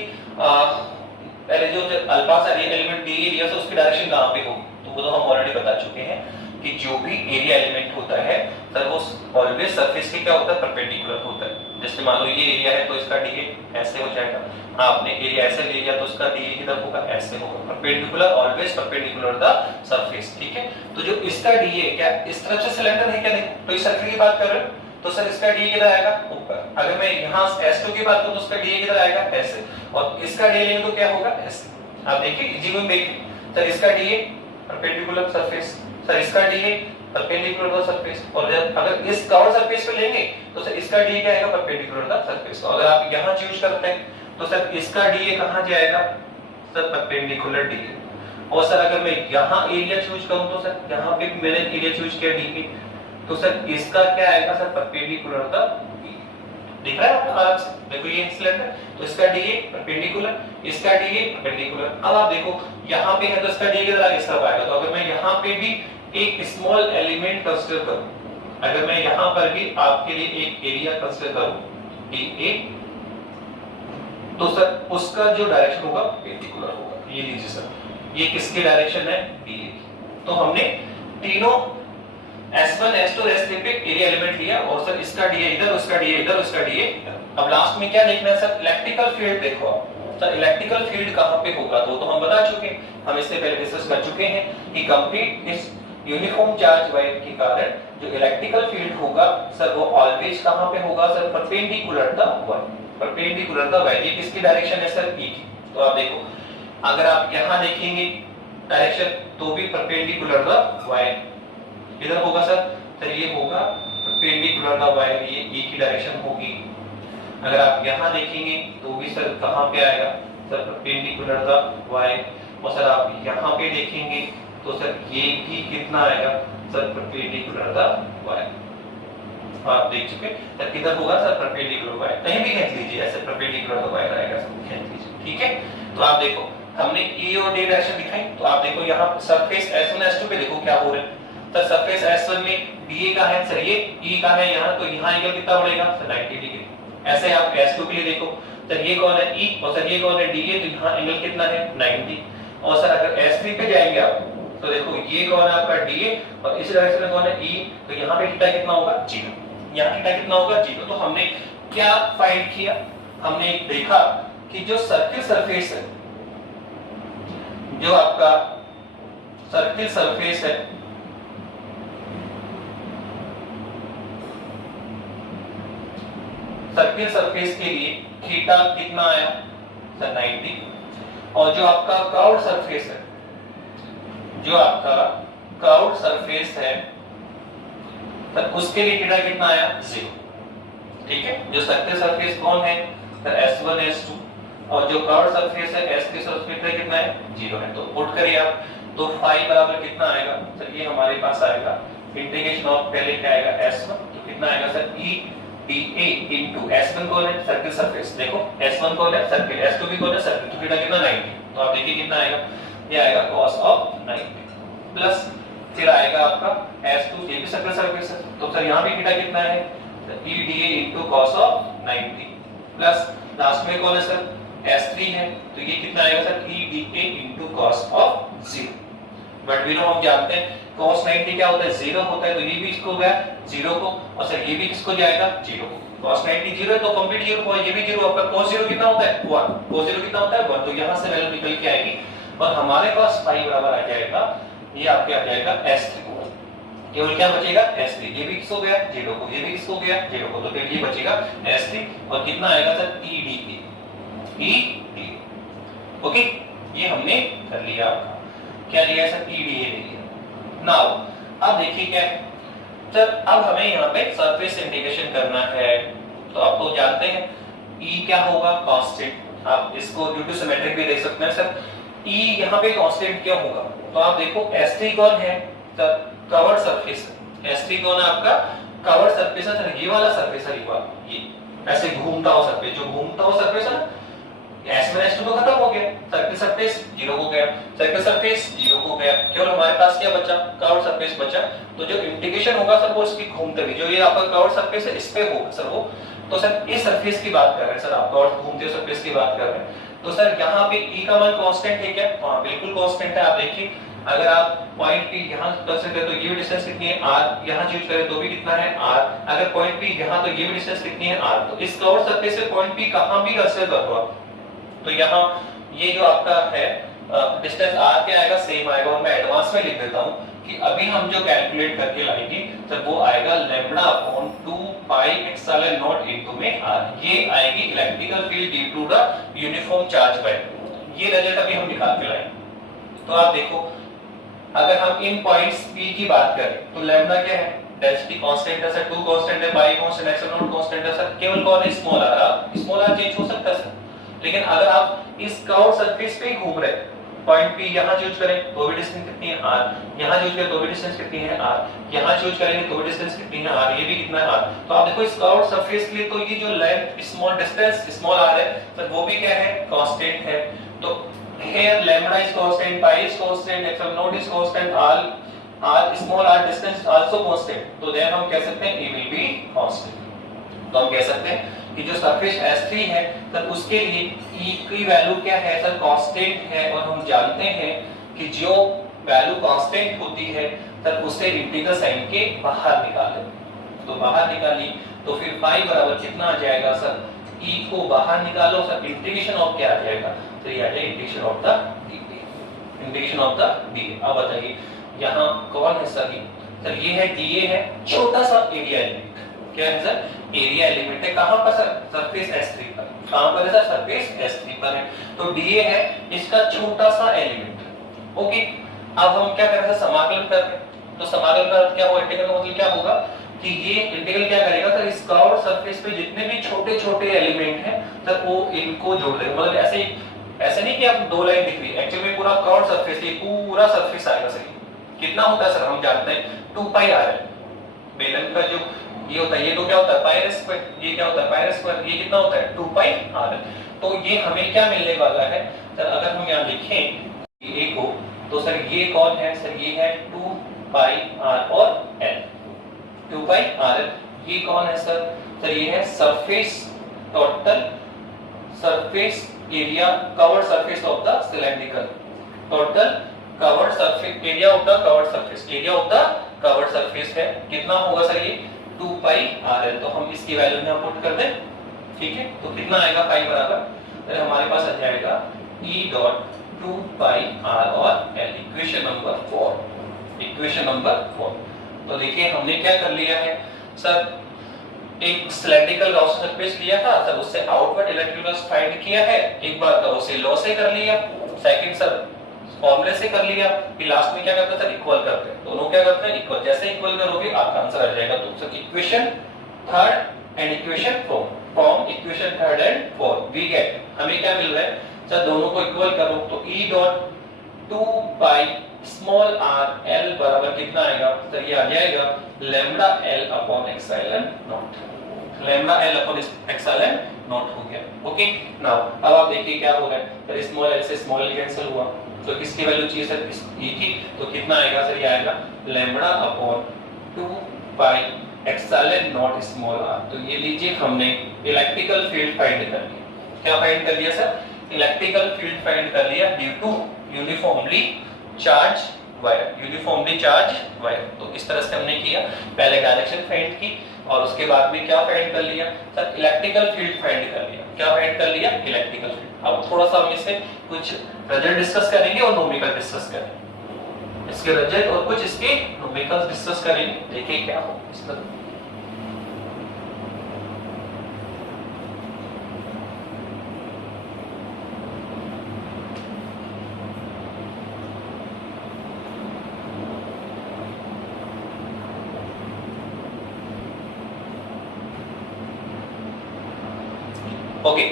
पहले जो अल्फा सा एलिमेंट DA लिया, तो उसकी डायरेक्शन कहाँ पे होगी, तो वो तो हम ऑलरेडी बता चुके हैं कि जो भी एरिया एलिमेंट होता है सर, वो ऑलवेज सरफेस के क्या होता है परपेंडिकुलर होता है। जैसे मान लो ये एरिया है तो इसका DA ऐसे हो जाएगा, आपने एरिया ऐसे ले लिया तो उसका DA किधर होगा, ऐसे होगा, perpendicular, always perpendicular the surface, ठीक है। तो जो इसका DA क्या इस तरफ से सिलेंडर है क्या, देखो तो इस सर्कल की बात कर रहे हो तो सर इसका DA किधर आएगा ऊपर। अगर मैं यहाँ S2 की बात करूं तो उसका DA किधर आएगा ऐसे, और इसका DA लेंगे तो क्या होगा ऐसे। आप देखिए इजी में देखिए सर, इसका DA परपेंडिकुलर सरफेस, सर इसका DA परपेंडिकुलर द सरफेस, और अगर इस कर्व सरफेस पे लेंगे तो सर इसका DA क्या आएगा परपेंडिकुलर द सरफेस। अगर आप यहाँ चूज करते हैं तो सर इसका DA कहाँ जाएगा सर परपेंडिकुलर DA। और सर अगर मैं यहाँ एरिया चूज करूं तो सर यहाँ पे मैंने एरिया चूज किया DA, तो सर इसका क्या आएगा सर परपेंडिकुलर द B। दिख रहा है आपको आराम से, देखो ये सिलेंडर, तो इसका DA परपेंडिकुलर, इसका DA परपेंडिकुलर। अब आप देखो यहाँ पे है तो इसका DA किधर इस तरफ आएगा। तो अगर मैं यहाँ पे भी एक स्मॉल एलिमेंट कंसीडर करूं, अगर मैं यहाँ पर भी आपके लिए एक एरिया कंसीडर करूं DA, तो सर उसका जो डायरेक्शन होगा परपेंडिकुलर होगा। ये लीजिए सर, ये किसकी डायरेक्शन है DA। तो हमने तीनों S1 S2 S3 पे एरिया एलिमेंट लिया, और सर इसका DA इधर, उसका DA इधर, उसका DA इधर। अब लास्ट में क्या देखना है सर, इलेक्ट्रिकल फील्ड देखो आप सर, इलेक्ट्रिकल फील्ड कहां पे होगा, तो हम बता चुके हैं, हम इससे पहले डिस्कस कर चुके हैं कि कंप्लीट इस यूनिफॉर्म चार्ज वायर के कारण जो इलेक्ट्रिकल फील्ड होगा सर, वो ऑलवेज कहां पे होगा sir perpendicular the wire, perpendicular the wire. ये किसकी डायरेक्शन है सर E की। तो आप देखो अगर आप यहां देखेंगे डायरेक्शन तो भी परपेंडिकुलर द वायर इधर होगा सर ये होगा परपेंडिकुलर द वायर, ये E की डायरेक्शन होगी। अगर आप यहाँ देखेंगे तो भी सर कहाँ पे आएगा सर परपेंडिकुलर द वायर, और सर आप यहाँ पे देखेंगे तो सर ये भी कितना आएगा सर परपेंडिकुलर द वायर। आप देख चुके सर किधर होगा सर परपेंडिकुलर वायर, कहीं भी खींच लीजिए ऐसे परपेंडिकुलर द वायर आएगा, सब खींच लीजिए, ठीक है। तो आप देखो हमने E और D डायरेक्शन दिखाई, तो आप देखो यहाँ सरफेस S1 S2 पे देखो क्या हो रहा है सर, सरफेस S1 में DA का है सर, ये E का है यहाँ, तो यहाँ एंगल कितना बढ़ेगा सर 90 डिग्री। ऐसे आप S2 के लिए देखो सर, ये कौन है E और सर ये कौन है DA, तो यहाँ एंगल कितना है 90। और सर अगर S3 पे जाएंगे आप तो देखो ये कौन है आपका डीए और इस डायरेक्शन में कौन है ई, तो यहाँ पे थीटा कितना होगा 0, यहाँ थीटा कितना होगा 0। तो हमने क्या फाइंड किया, हमने देखा कि जो सर्किल सरफेस है, जो आपका सर्किल सरफेस है, सर्किल सरफेस के लिए थीटा कितना आया सर 90, और जो आपका कर्व्ड सरफेस है, जो आपका कर्व्ड सरफेस है सर उसके लिए थीटा कितना आया 0। ठीक है, जो सर्किल सरफेस कौन है सर S1 S2, और जो कर्व्ड सरफेस है S के सरफेस पे कितना है 0 है। तो पुट करिए आप, तो फाई बराबर कितना आएगा सर, ये हमारे पास आएगा इंटीग्रेशन ऑफ, पहले क्या आएगा S1, तो कितना आएगा sir E dA into S1 कौन है सर्किल सरफेस, देखो S1 कौन है सर्किल, S2 भी कौन है सर्किल, तो थीटा कितना 90। तो आप देखिए कितना आएगा, ये आएगा cos ऑफ 90 प्लस फिर आएगा आपका S2, ये भी सर्किल सरफेस है, तो सर यहाँ भी थीटा कितना है E dA into cos of 90 plus last में कौन है सर S3 है, तो ये कितना आएगा sir E dA into cos of 0। But we know, हम जानते हैं cos 90 क्या होता है 0 होता है, तो ये भी इसको गया 0 को, और सर ये भी किसको जाएगा 0 को। cos 90 0 है तो कंप्लीट 0 को, ये भी 0, आपका cos 0 कितना होता है 1, cos 0 कितना होता है 1, तो यहां से वैल्यू निकल के आएगी और हमारे पास पाई बराबर आ जाएगा, ये आपके आ जाएगा S3 को, केवल क्या बचेगा S3, ये भी किसको गया 0 को, ये भी किसको गया 0 को, तो फिर ये बचेगा S3 और कितना आएगा सर EDA। ओके, ये हमने कर लिया, क्या लिया सर EDA ले लिया। नाउ अब देखिए क्या है सर, अब हमें यहाँ पे सरफेस इंटीग्रेशन करना है, तो आप तो जानते हैं E क्या होगा कांस्टेंट, आप इसको ड्यू टू सिमेट्रिक भी देख सकते हैं सर, E यहाँ पे कांस्टेंट क्यों होगा, तो आप देखो S3 कौन है सर कवर्ड सरफेस, S3 कौन है आपका कवर्ड सरफेस है सर, ये वाला सरफेस है, ये ऐसे घूमता हो सरफेस, जो घूमता हो सरफेस है S1 S2 तो खत्म हो गया, सर्किल सरफेस 0 हो गया, सर्किल सरफेस 0 हो गया, केवल हमारे पास क्या बचा कर्व्ड सरफेस बचा। तो जो इंटीग्रेशन होगा सर वो इसकी घूमते हुए, जो ये आपका कर्व्ड सरफेस है इस पे होगा सर वो, तो सर इस सरफेस की बात कर रहे हैं सर, आप कर्व्ड घूमते हुए सरफेस की बात कर रहे हैं, तो सर यहाँ पे E का मान कांस्टेंट है क्या, हां बिल्कुल कांस्टेंट है। आप देखिए अगर आप पॉइंट P यहां कर सकते तो ये डिस्टेंस कितनी है R, यहां चूज करें तो भी कितना है R, अगर पॉइंट P यहां तो ये भी डिस्टेंस कितनी है R, तो इस कर्व्ड सरफेस से पॉइंट P कहां भी कंसीडर कर लो आप, तो यहाँ ये जो आपका है डिस्टेंस r क्या आएगा सेम आएगा, और मैं एडवांस में लिख देता हूँ कि अभी हम जो कैलकुलेट करके लाएंगे तो वो आएगा lambda upon 2 pi epsilon not into में r, ये आएगी electrical field due to the uniform charge by, ये रिजल्ट अभी हम निकाल के लाएंगे। तो आप देखो अगर हम इन पॉइंट्स p की बात करें तो लैम्बडा क्या है डेंसिटी कांस्टेंट है सर, 2 कांस्टेंट है, पाई कांस्टेंट है, एप्सिलॉन नॉट कांस्टेंट है सर, केवल कौन है स्मॉल r चेंज हो सकता है सर, लेकिन अगर आप इस कर्व सरफेस पे ही घूम रहे पॉइंट P यहां चूज करें तो भी डिस्टेंस कितनी है r, यहां चूज करें तो भी डिस्टेंस कितनी है r, यहां चूज करेंगे तो भी डिस्टेंस कितनी है r, ये भी कितना है r, तो आप देखो इस कर्व सरफेस के लिए तो ये जो length small distance small r है तो वो भी क्या है कांस्टेंट है, तो here lambda is constant, pi is constant, epsilon naught is constant, r small r distance also constant, तो then हम कह सकते हैं E will be constant। तो हम कह सकते हैं कि जो सरफेस S3 है सर उसके लिए E की वैल्यू क्या है सर कांस्टेंट है, और हम जानते हैं कि जो वैल्यू कांस्टेंट होती है सर उसे इंटीग्रल साइन के बाहर निकालें, तो बाहर निकाली तो फिर पाई बराबर कितना आ जाएगा सर, E को बाहर निकालो सर, इंटीग्रेशन ऑफ क्या आ जाएगा तो ये आ जाएगा integration of the dA, integration of the dA। अब बताइए यहाँ कौन है सर ये है dA है, छोटा सा एरिया एलिमेंट, क्या है सर एरिया एलिमेंट है, कहां पर सर सरफेस S3 पर, कहां पर है सर सरफेस S3 पर है, तो dA है इसका छोटा सा एलिमेंट। ओके, अब हम क्या कर रहे हैं समाकलन कर रहे हैं, तो समाकलन का अर्थ क्या होगा, इंटीग्रल का मतलब क्या होगा कि ये इंटीग्रल क्या करेगा सर इस कर्व्ड सरफेस पे जितने भी छोटे-छोटे एलिमेंट हैं सर वो इनको जोड़ देगा, मतलब ऐसे नहीं कि आप दो लाइन दिख रही है, एक्चुअली में पूरा कर्व्ड सरफेस, ये पूरा सरफेस आएगा सर, कितना होता है सर हम जानते हैं 2 पाई r है, बेलन का जो ये होता है, ये तो क्या होता है पाई r स्क्वायर, ये क्या होता है पाई r स्क्वायर, ये कितना होता है 2 पाई r, तो ये हमें क्या मिलने वाला है सर, अगर हम यहाँ लिखें ये को तो सर ये कौन है सर, ये है 2 पाई r और l, 2 पाई r, ये कौन है सर ये है surface, total surface area curved surface of the cylindrical, total curved surface, area of the curved surface, area of the curved surface है, कितना होगा सर ये 2 पाई आर एल। तो हम इसकी वैल्यू यहां पुट कर दें, ठीक है। तो कितना आएगा पाई बराबर, तो हमारे पास आ जाएगा E डॉट 2 पाई आर और L, equation number 4, equation number 4। तो देखिए हमने क्या कर लिया है सर, एक सिलेंड्रिकल गॉसियन सरफेस लिया था सर, उससे आउटवर्ड इलेक्ट्रिक फ्लक्स फाइंड किया है, एक बार उसे लॉ से कर लिया, सेकंड सर फॉर्मूले से कर लिया, फिर लास्ट में क्या करते हैं सर इक्वल करते हैं, दोनों क्या करते हैं इक्वल, जैसे इक्वल करोगे आपका आंसर आ जाएगा। तो sir equation third and equation fourth, from equation third and fourth we get, हमें क्या मिल रहा है सर, दोनों को इक्वल करो तो E dot 2 pi small r l बराबर कितना आएगा सर, ये आ जाएगा lambda l upon epsilon naught, lambda l upon epsilon naught हो गया। ओके नाउ अब आप देखिए क्या हो रहा है सर, स्मॉल एल से स्मॉल एल कैंसिल हुआ, तो किसकी वैल्यू चाहिए सर, E की, तो कितना आएगा सर, ये आएगा lambda upon 2 pi epsilon naught small are. तो ये लीजिए हमने इलेक्ट्रिकल फील्ड फाइंड कर लिया, क्या फाइंड कर लिया सर, इलेक्ट्रिकल फील्ड फाइंड कर लिया due to uniformly charge wire, uniformly charge wire. तो इस तरह से हमने किया, पहले डायरेक्शन फाइंड की और उसके बाद में क्या फाइंड कर लिया सर, इलेक्ट्रिकल फील्ड फाइंड कर लिया, क्या फाइंड कर लिया, इलेक्ट्रिकल फील्ड। अब थोड़ा सा हम इससे कुछ रिजल्ट डिस्कस करेंगे और न्यूमेरिकल डिस्कस करेंगे, इसके रिजल्ट और कुछ इसके न्यूमेरिकल डिस्कस करेंगे, देखिए क्या हो इस तरह। ओके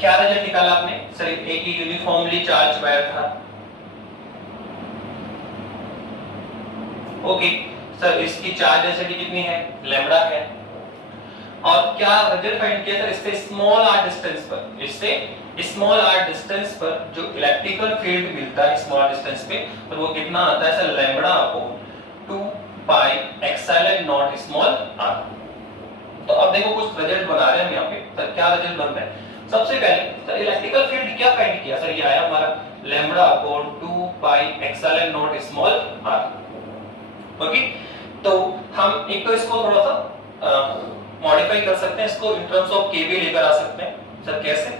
क्या रिजल्ट निकाला आपने सर, एक ही यूनिफॉर्मली चार्ज वायर था। ओके सर इसकी चार्ज डेंसिटी कितनी है, लैम्डा है, और क्या रिजल्ट फाइंड किया सर, इससे स्मॉल आर डिस्टेंस पर, इससे स्मॉल आर डिस्टेंस पर जो इलेक्ट्रिकल फील्ड मिलता है स्मॉल डिस्टेंस पे, तो वो कितना आता है sir, lambda upon 2 pi epsilon not small are. तो अब देखो कुछ रिजल्ट बना रहे हैं हम यहाँ पे सर, क्या रिजल्ट बन रहा है, सबसे पहले सर इलेक्ट्रिकल फील्ड क्या फाइंड किया सर, ये आया हमारा lambda upon 2 pi epsilon not small r. Okay तो हम एक तो इसको थोड़ा सा मॉडिफाई कर सकते हैं, इसको इन टर्म्स ऑफ के भी लेकर आ सकते हैं सर, कैसे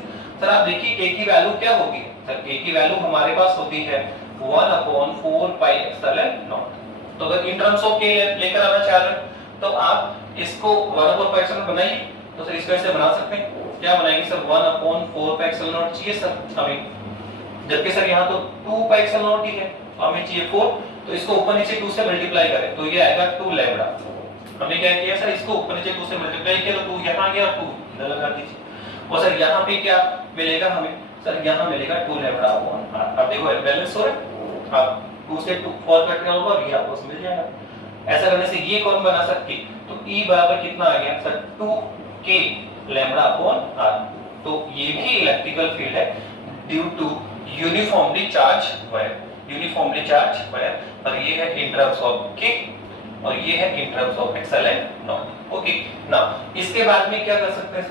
सर, आप देखिए k की वैल्यू क्या होगी सर, k की वैल्यू हमारे पास होती है 1 अपॉन 4 पाई एप्सिलॉन नॉट। तो अगर इन टर्म्स ऑफ k लेकर आना चाह रहे हैं तो आप इसको 1 अपॉन पाई एप्सिलॉन बनाइए, तो सर इसको ऐसे बना सकते हैं, क्या बनाएंगे sir 1 upon 4 pi epsilon not चाहिए सर हमें, जबकि सर यहाँ तो 2 पाई एप्सिलॉन नॉट ही है, हमें चाहिए 4, तो इसको ऊपर नीचे 2 से मल्टीप्लाई करें तो ये आएगा 2 लैम्डा। हमने क्या किया सर, इसको ऊपर नीचे 2 से मल्टीप्लाई किया तो 2 यहाँ गया, 2 इधर लगा दीजिए, और सर यहाँ पे क्या मिलेगा हमें सर, यहाँ मिलेगा 2 लैम्डा अपॉन आर। अब देखो बैलेंस हो रहा है, आप 2 से 2 4 कटने होगा, ये आपको मिल जाएगा। ऐसा करने से ये कौन बना सकते, तो E बराबर कितना आ गया sir, 2k lambda upon are. तो ये भी इलेक्ट्रिकल फील्ड है due to uniformly charge wire, uniformly charge wire, और ये है इन टर्म्स ऑफ k और ये है in terms of epsilon not. Okay now इसके बाद में क्या कर सकते हैं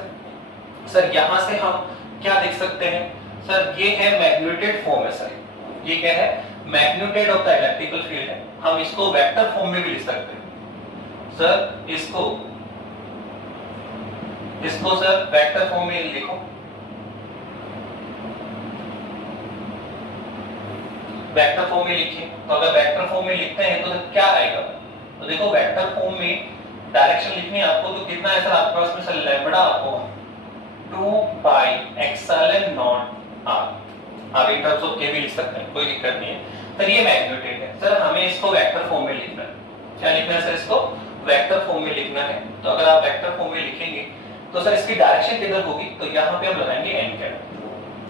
सर, यहां से हम क्या देख सकते हैं सर, ये है मैग्नेटेड फॉर्म है सर, ये क्या है मैग्नेटेड ऑफ द इलेक्ट्रिकल फील्ड है, हम इसको वेक्टर फॉर्म में भी लिख सकते हैं सर, इसको सर वेक्टर फॉर्म में लिखो, वेक्टर फॉर्म में लिखिए। तो अगर वेक्टर फॉर्म में लिखते हैं तो क्या आएगा, तो देखो वेक्टर फॉर्म में डायरेक्शन लिखनी है आपको, तो कितना है सर आपके पास में sir, lambda upon 2 pi epsilon naught r. आप इन टर्म्स ऑफ के भी लिख सकते हैं, कोई दिक्कत नहीं है सर, ये मैग्नेटेड है सर, हमें इसको वेक्टर फॉर्म में लिखना है, क्या लिखना है सर, इसको वेक्टर फॉर्म में लिखना है। तो अगर आप वेक्टर फॉर्म में लिखेंगे तो सर इसकी डायरेक्शन किधर होगी, तो यहाँ पे हम लगाएंगे एन कैप,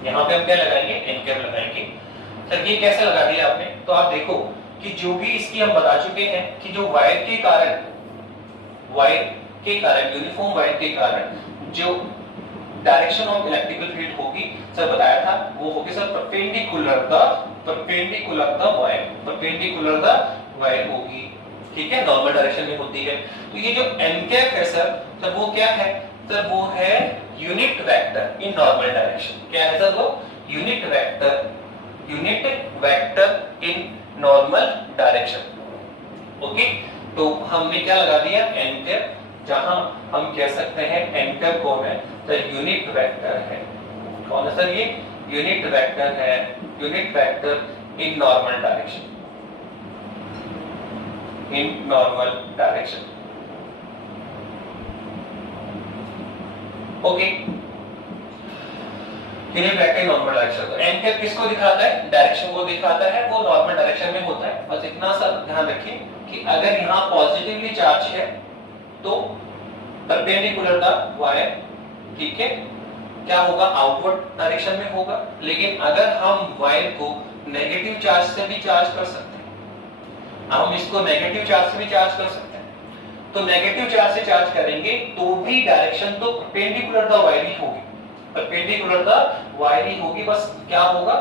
यहाँ पे हम क्या लगाएंगे, एन कैप लगाएंगे सर। ये कैसे लगा दिया आपने, तो आप देखो कि जो भी इसकी हम बता चुके हैं कि जो वायर के कारण यूनिफॉर्म वायर के कारण जो डायरेक्शन ऑफ इलेक्ट्रिकल फील्ड होगी सर, बताया था वो होगी सर परपेंडिकुलर द वायर होगी, ठीक है, नॉर्मल डायरेक्शन में होती है। तो ये जो एन कैप है सर वो क्या है सर, वो है unit vector in normal direction. क्या है सर, वो unit vector in normal direction. Okay, तो हमने क्या लगा दिया, एंकर, जहां हम कह सकते हैं एंकर कौन है, तो यूनिट वेक्टर है। कौन है सर, ये यूनिट वेक्टर है, unit vector in normal direction, in normal direction. Okay, unit vector normal direction. तो एंकर किसको दिखाता है, डायरेक्शन को दिखाता है, वो नॉर्मल डायरेक्शन में होता है। बस इतना सा ध्यान रखिए कि अगर यहाँ पॉजिटिवली चार्ज है तो परपेंडिकुलर द वायर, ठीक है, क्या होगा, आउटवर्ड डायरेक्शन में होगा। लेकिन अगर हम वायर को नेगेटिव चार्ज से भी चार्ज कर सकते हैं, हम इसको नेगेटिव चार्ज से भी चार्ज कर सकते हैं, तो नेगेटिव चार्ज से चार्ज करेंगे तो भी डायरेक्शन तो परपेंडिकुलर द वायर ही होगी, परपेंडिकुलर द वायर ही होगी। बस क्या होगा,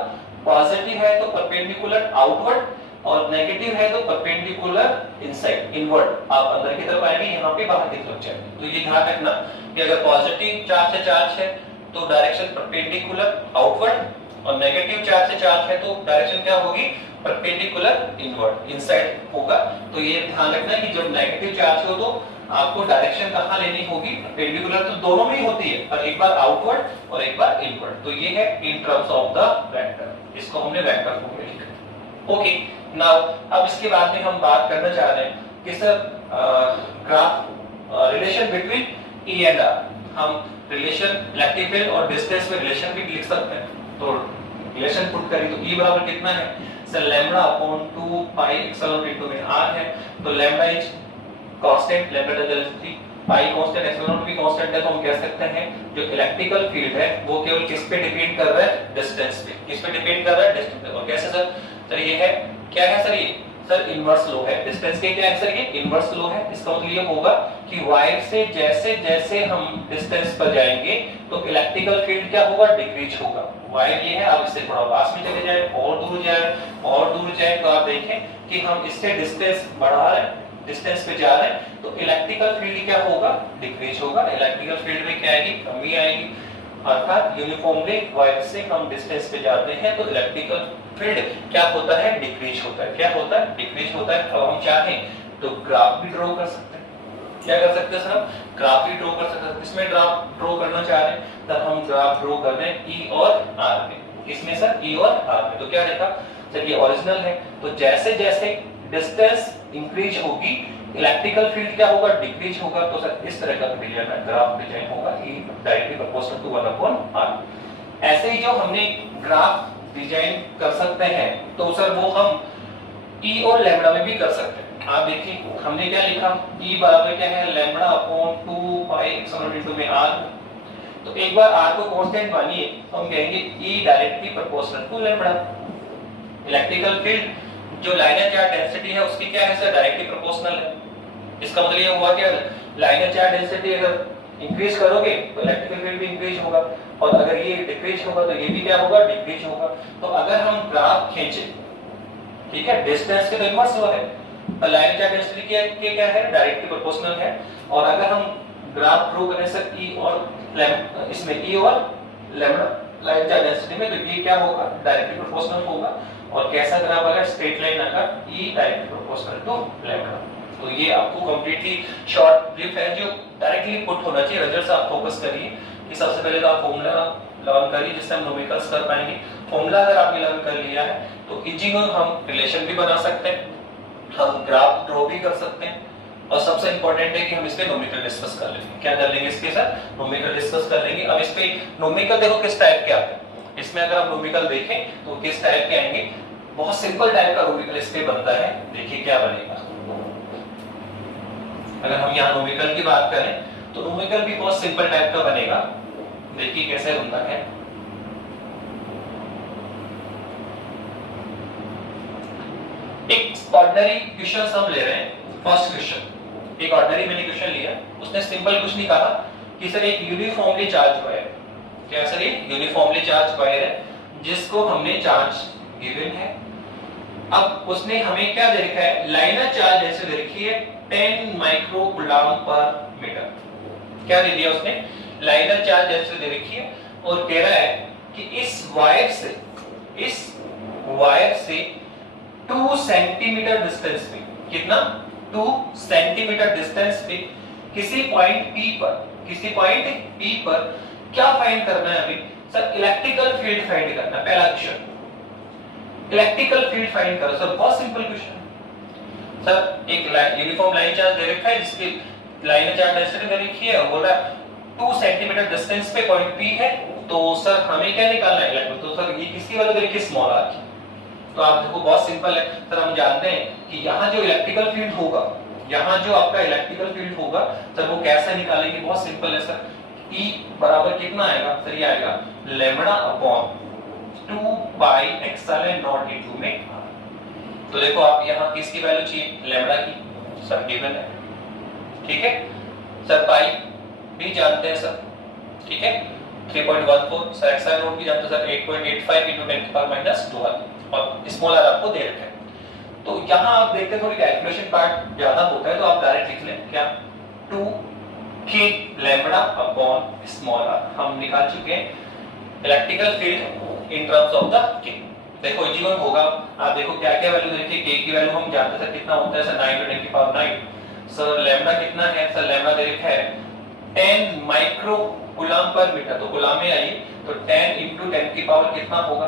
पॉजिटिव है तो परपेंडिकुलर आउटवर्ड और नेगेटिव है तो परपेंडिकुलर इनसाइड, इनवर्ड। आप अंदर की तरफ आएंगे, यहाँ पे बाहर की तरफ जाएंगे। तो ये ध्यान रखना कि अगर पॉजिटिव चार्ज से चार्ज है तो डायरेक्शन परपेंडिकुलर आउटवर्ड, और नेगेटिव चार्ज से चार्ज है तो डायरेक्शन क्या होगी, परपेंडिकुलर इनवर्ड, इनसाइड होगा। तो ये ध्यान रखना कि जब नेगेटिव चार्ज हो तो आपको डायरेक्शन कहां लेनी होगी, परपेंडिकुलर तो दोनों में ही होती है, पर एक बार आउटवर्ड और एक बार इनवर्ड। तो ये है in terms of the vector, इसको हमने वेक्टर फॉर्म में लिखा। ओके, नाउ अब इसके बाद में हम बात करना चाह रहे हैं कि sir graph relation between E and r. हम रिलेशन इलेक्ट्रिक फील्ड और डिस्टेंस में रिलेशन भी लिख सकते हैं। तो रिलेशन पुट करें तो E बराबर कितना है sir, lambda upon 2 pi epsilon into में r है। तो lambda is constant, lambda density, pi constant, epsilon भी कांस्टेंट है। तो हम कह सकते हैं जो इलेक्ट्रिकल फील्ड है वो केवल किस पे डिपेंड कर रहा है, डिस्टेंस पे। किस पे डिपेंड कर रहा है, डिस्टेंस पे। और कैसे सर, सर ये है, क्या है सर, ये सर इनवर्स लो है डिस्टेंस के। क्या है सर, ये इनवर्स लो है। इसका मतलब ये होगा कि वायर से जैसे जैसे हम डिस्टेंस पर जाएंगे तो इलेक्ट्रिकल फील्ड क्या होगा, डिक्रीज होगा। वायर ये है, आप इससे थोड़ा पास में चले जाए और दूर जाए और दूर जाए, तो आप देखें कि हम इससे डिस्टेंस बढ़ा रहे हैं, डिस्टेंस पे जा रहे हैं, तो इलेक्ट्रिकल फील्ड क्या होगा, डिक्रीज होगा। इलेक्ट्रिकल फील्ड में क्या आएगी, कमी आएगी। अर्थात यूनिफॉर्मली वायर से हम डिस्टेंस पे जाते हैं तो इलेक्ट्रिकल फील्ड क्या होता है, डिक्रीज होता है। क्या होता है, डिक्रीज होता है। अब हम चाहें तो ग्राफ भी ड्रॉ कर सकते हैं। क्या कर सकते हैं सर, हम ग्राफ भी ड्रॉ कर सकते हैं। इसमें ग्राफ ड्रॉ करना चाह रहे हैं तब हम ग्राफ ड्रॉ कर रहे हैं ई और आर में। इसमें सर ई और आर में, तो क्या देखा सर, ये ओरिजिनल है। तो जैसे जैसे डिस्टेंस इंक्रीज होगी इलेक्ट्रिकल फील्ड क्या होगा, डिक्रीज होगा। तो सर इस तरह का डिजाइन ग्राफ डिजाइन होगा, ई डायरेक्टली प्रोपोर्शनल टू 1/r। ऐसे ही जो हमने ग्राफ डिजाइन कर सकते हैं तो सर वो हम ई और लैम्बडा में भी कर सकते हैं। आप देखिए हमने क्या लिखा, ई बराबर क्या है, lambda upon 2 pi epsilon into में r। तो एक बार r को कांस्टेंट मानिए तो हम कहेंगे E directly proportional to lambda. Electrical field जो लाइनर चार्ज डेंसिटी है उसकी क्या है सर, डायरेक्टली प्रोपोर्शनल है। इसका मतलब ये हुआ कि लाइनर चार्ज डेंसिटी अगर इंक्रीज करोगे तो इलेक्ट्रिकल फील्ड भी इंक्रीज होगा, और अगर ये डिक्रीज होगा तो ये भी क्या होगा, डिक्रीज होगा। तो अगर हम ग्राफ खींचे, ठीक है, डिस्टेंस के तो इनवर्स लो है, तो लाइनर चार्ज डेंसिटी के क्या है, डायरेक्टली प्रोपोर्शनल है। और अगर हम ग्राफ ड्रॉ करें सर ई और इसमें ई और लैम्बडा लाइनर चार्ज डेंसिटी में, तो ये क्या होगा, डायरेक्टली प्रोपोर्शनल होगा। और कैसा ग्राफ अगर स्ट्रेट लाइन अगर E directly proportional to lambda. तो ये आपको कंप्लीटली शॉर्ट ब्रीफ है जो डायरेक्टली पुट होना चाहिए। रिजल्ट्स आप फोकस करिए कि सबसे पहले तो आप फॉर्मूला लर्न करिए जिससे हम न्यूमेरिकल्स कर पाएंगे। फॉर्मूला अगर आपने लर्न कर लिया है तो इजीली हम रिलेशन भी बना सकते हैं, हम ग्राफ ड्रॉ भी कर सकते हैं, और सबसे इंपॉर्टेंट है कि हम इस पे न्यूमेरिकल डिस्कस कर लेंगे। क्या कर लेंगे इसके साथ, न्यूमेरिकल डिस्कस कर लेंगे। अब इस पे न्यूमेरिकल देखो किस टाइप के आते हैं। इसमें अगर हम न्यूमेरिकल देखें तो किस टाइप के आएंगे, बहुत सिंपल टाइप का न्यूमेरिकल इस पे बनता है। देखिए क्या बनेगा, अगर हम यहाँ न्यूमेरिकल की बात करें तो न्यूमेरिकल भी बहुत सिंपल टाइप का बनेगा। देखिए कैसे बनता है। एक ऑर्डिनरी क्वेश्चन हम ले रहे हैं। फर्स्ट क्वेश्चन, एक ऑर्डिनरी मैंने क्वेश्चन लिया, उसने सिंपल कुछ नहीं कहा कि सर एक यूनिफॉर्मली चार्ज वायर, क्या सर ये यूनिफॉर्मली चार्ज वायर है जिसको हमने चार्ज गिवन है। अब उसने हमें क्या दे रखा है, लाइनर चार्ज ऐसे दे रखी है 10 माइक्रोकूलम पर मीटर। क्या दे दिया उसने, लाइनर चार्ज ऐसे दे रखी है और कह रहा है कि इस वायर से 2 सेंटीमीटर डिस्टेंस पे, कितना 2 सेंटीमीटर डिस्टेंस पे किसी पॉइंट P पर क्या फाइंड करना है हमें सर? इलेक्ट्रिकल फील्ड फाइंड करना है। पहला क्वेश्चन इलेक्ट्रिकल फील्ड फाइंड करो सर, बहुत सिंपल क्वेश्चन है सर। एक यूनिफॉर्म लाइन चार्ज दे रखा है जिसकी लाइन चार्ज डेंसिटी दे रखी है और बोल रहा है 2 सेंटीमीटर डिस्टेंस पे पॉइंट P है, तो सर हमें क्या निकालना है इलेक्ट्रिक, तो सर ये किसकी वैल्यू दे रखी है? स्मॉल r की। तो आप देखो बहुत सिंपल है सर, हम जानते हैं कि यहाँ जो इलेक्ट्रिकल फील्ड होगा, यहाँ जो आपका इलेक्ट्रिकल फील्ड होगा सर वो कैसे निकालेंगे? बहुत सिंपल है सर, E बराबर कितना आएगा सर? ये आएगा lambda upon 2 pi epsilon not into में r। तो देखो आप यहाँ किसकी वैल्यू चाहिए? लैम्बडा की, सर गिवन है, ठीक है सर। पाई भी जानते हैं सर, ठीक है 3.14, सर एप्सिलॉन नॉट भी जानते हैं सर 8.85 into 10 की पावर माइनस 12 और स्मॉल r आपको दे रखा है। तो यहाँ आप देखते हैं थोड़ी कैलकुलेशन पार्ट ज्यादा होता है, तो आप डायरेक्ट लिख लें क्या 2 k lambda upon small r। हम निकाल चुके हैं electrical field in terms of the k। देखो जीवन होगा, आप देखो क्या क्या वैल्यू देखिए, k की वैल्यू हम जानते हैं कितना होता है सर 9 to 10 की पावर 9। सर लैम्बडा कितना है सर? लैम्बडा दे रखा है 10 माइक्रो कूलम पर मीटर, तो कूलम में आइए तो 10 into 10 की पावर कितना होगा?